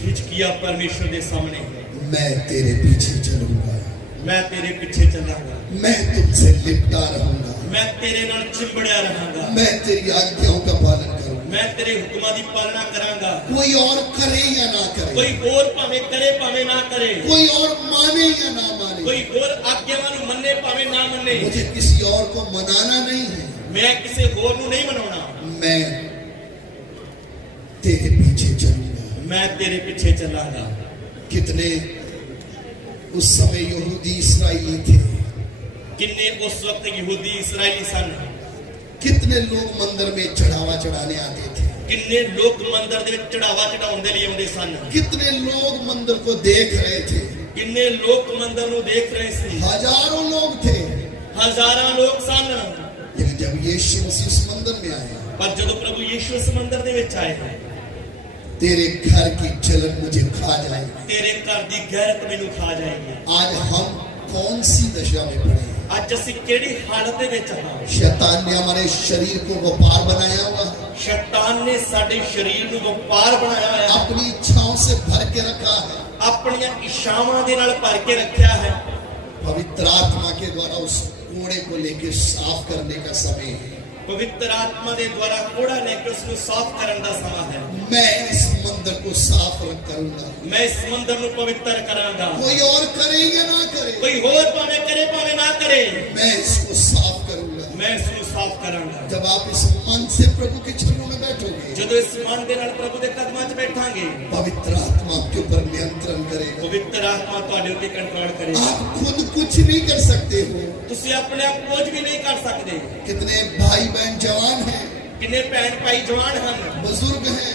ਹਿਜਕੀਆ ਪਰਮੇਸ਼ਰ ਦੇ ਸਾਹਮਣੇ ਹੈ। मैं तेरे पीछे चलूंगा, ਮੈਂ ਤੇਰੇ ਪਿੱਛੇ ਚੱਲਾਂਗਾ, मैं तुमसे लिपटा रहूंगा, ਮੈਂ ਤੇਰੇ ਨਾਲ ਚਿੰਬੜਿਆ ਰਹਾਂਗਾ, मैं तेरी आज्ञाओं का पालन करूंगा। ਮੈਂ ਤੇਰੇ ਹੁਕਮਾਂ ਦੀ ਪਾਲਣਾ ਕਰਾਂਗਾ। कोई और करे या ना करे, ਕੋਈ ਹੋਰ ਭਾਵੇਂ ਕਰੇ ਭਾਵੇਂ ਨਾ ਕਰੇ, कोई और माने या ना माने, ਕੋਈ ਹੋਰ ਆਗਿਆਵਾਂ ਨੂੰ ਮੰਨੇ ਭਾਵੇਂ ਨਾ ਮੰਨੇ, मुझे किसी और को मनाना नहीं है। ਮੈਂ ਕਿਸੇ ਹੋਰ ਨੂੰ ਨਹੀਂ ਮਨਾਉਣਾ। मैं तेरे पीछे चलूंगा। ਮੈਂ ਤੇਰੇ ਪਿੱਛੇ ਚੱਲਾਂਗਾ। कितने उस समय यहूदी इस्राएली थे, ਕਿੰਨੇ ਉਸ ਵਕਤ ਯਹੂਦੀ ਇਸਰਾਇਲੀ ਸਨ। कितने लोग मंदिर में चढ़ावा चढ़ाने आते थे, ਕਿੰਨੇ ਲੋਕ ਮੰਦਰ ਦੇ ਵਿੱਚ ਚੜਾਵਾ ਚੜਾਉਣ ਦੇ ਲਈ ਆਉਂਦੇ ਸਨ। कितने लोग मंदिर को देख रहे थे। ਕਿੰਨੇ ਲੋਕ ਮੰਦਰ ਨੂੰ ਦੇਖ ਰਹੇ ਸੀ। हजारों लोग थे, ਹਜ਼ਾਰਾਂ ਲੋਕ ਸਨ। लेकिन जब यीशु मसीह उस मंदिर में आया, ਪਰ ਜਦੋਂ ਪ੍ਰਭੂ ਯੀਸ਼ੂ ਇਸ ਮੰਦਰ ਦੇ ਵਿੱਚ ਆਏ, तेरे घर की जलन मुझे खा जाएगी। ਤੇਰੇ ਘਰ ਦੀ ਗੈਰਤ ਮੈਨੂੰ ਖਾ ਜਾਏਗੀ। आज हम कौन सी दशा में पड़े हैं? ਅੱਜ ਅਸੀਂ ਕਿਹੜੀ ਹਾਲਤ ਦੇ ਵਿੱਚ ਹਾਂ। शैतान ने हमारे शरीर को व्यापार बनाया हुआ है, ਸ਼ੈਤਾਨ ਨੇ ਸਾਡੇ ਸਰੀਰ ਨੂੰ ਵਪਾਰ ਬਣਾਇਆ ਹੋਇਆ ਹੈ। अपनी इच्छाओं से भर के रखा है। ਆਪਣੀਆਂ ਇਛਾਵਾਂ ਦੇ ਨਾਲ ਭਰ ਕੇ ਰੱਖਿਆ ਹੈ। पवित्र आत्मा के द्वारा उस कूड़े को लेके साफ करने का समय है। ਪਵਿੱਤਰ ਆਤਮਾ ਦੇ ਦੁਆਰਾ ਕੋੜਾ ਲੈ ਕੇ ਉਸ ਨੂੰ ਸਾਫ਼ ਕਰਨ ਦਾ ਸਮਾਂ ਹੈ। मैं इस मंदिर को साफ करूंगा। ਮੈਂ ਇਸ ਮੰਦਰ ਨੂੰ ਪਵਿੱਤਰ ਕਰਾਂਗਾ। कोई और करे या ना करे, ਕੋਈ ਹੋਰ ਭਾਵੇਂ ਕਰੇ ਭਾਵੇਂ ਨਾ ਕਰੇ, मैं इसको साफ करूंगा। ਮੈਂ ਇਸ ਨੂੰ ਸਾਫ਼ ਕਰਾਂਗਾ। जब आप इस मन से प्रभु के चरणों में बैठोगे, ਜਦੋਂ ਇਸ ਮਨ ਦੇ ਨਾਲ ਪ੍ਰਭੂ ਦੇ ਕਦਮਾਂ 'ਚ ਬੈਠਾਂਗੇ, पवित्र आत्मा आपके ऊपर नियंत्रण करेगा। ਪਵਿੱਤਰ ਆਤਮਾ ਤੁਹਾਡੇ ਉੱਤੇ ਕੰਟਰੋਲ ਕਰੇਗਾ। आप खुद कुछ नहीं कर सकते हो। ਤੁਸੀਂ ਆਪਣੇ ਆਪ ਕੁਝ ਵੀ ਨਹੀਂ ਕਰ ਸਕਦੇ। कितने भाई बहन जवान हैं, ਕਿੰਨੇ ਭੈਣ ਭਾਈ ਜਵਾਨ ਹਨ, बुजुर्ग हैं,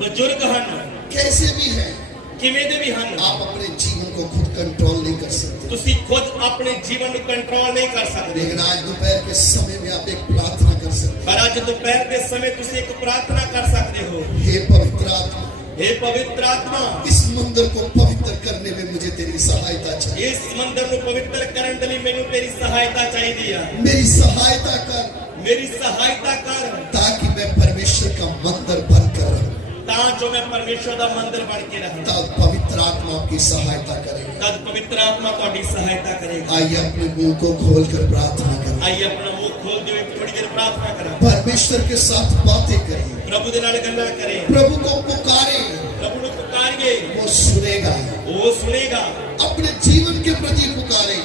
ਬਜ਼ੁਰਗ ਹਨ, कैसे भी हैं, ਕਿਵੇਂ ਦੇ ਵੀ ਹਨ, आप अपने जीवन को खुद कंट्रोल नहीं कर सकते। ਤੁਸੀਂ ਖੁਦ ਆਪਣੇ ਜੀਵਨ ਨੂੰ ਕੰਟਰੋਲ ਨਹੀਂ ਕਰ ਸਕਦੇ। लेकिन आज दोपहर के समय में आप एक प्रार्थना कर सकते ਪਰ ਅੱਜ ਦੁਪਹਿਰ ਦੇ ਸਮੇਂ ਤੁਸੀਂ ਇੱਕ ਪ੍ਰਾਰਥਨਾ ਕਰ ਸਕਦੇ ਹੋ। हैं। हे पवित्र आत्मा, हे पवित्र आत्मा, इस मंदिर को पवित्र करने में मुझे तेरी सहायता चाहिए। ਇਸ ਮੰਦਰ ਨੂੰ ਪਵਿੱਤਰ ਕਰਨ ਦੇ ਲਈ ਮੈਨੂੰ ਤੇਰੀ ਸਹਾਇਤਾ ਚਾਹੀਦੀ ਆ। मेरी सहायता कर, ਮੇਰੀ ਸਹਾਇਤਾ ਕਰ ताकि मैं परमेश्वर का मंदिर बनकर रहूं। ਤਾਂ ਜੋ ਮੈਂ ਪਰਮੇਸ਼ਰ ਦਾ ਮੰਦਰ ਬਣ ਕੇ ਰਹਾਂ। तब पवित्र आत्मा आपकी सहायता करेगा। ਤਦ ਪਵਿੱਤਰ ਆਤਮਾ ਤੁਹਾਡੀ ਸਹਾਇਤਾ ਕਰੇਗਾ। आइए अपने मुंह को खोलकर प्रार्थना करें, ਆइए ਆਪਣਾ ਮੂੰਹ ਖੋਲ ਦਿਓ, ਇੱਕ ਥੋੜੀ ਦੇਰ ਪ੍ਰਾਰਥਨਾ ਕਰਾਂ। परमेश्वर के साथ बातें करें, ਪ੍ਰਭੂ ਦੇ ਨਾਲ ਗੱਲਾਂ ਕਰੇ, प्रभु को पुकारें, ਪ੍ਰਭੂ ਨੂੰ ਪੁਕਾਰੀਏ, वो सुनेगा। ਉਹ ਸੁਣੇਗਾ। अपने जीवन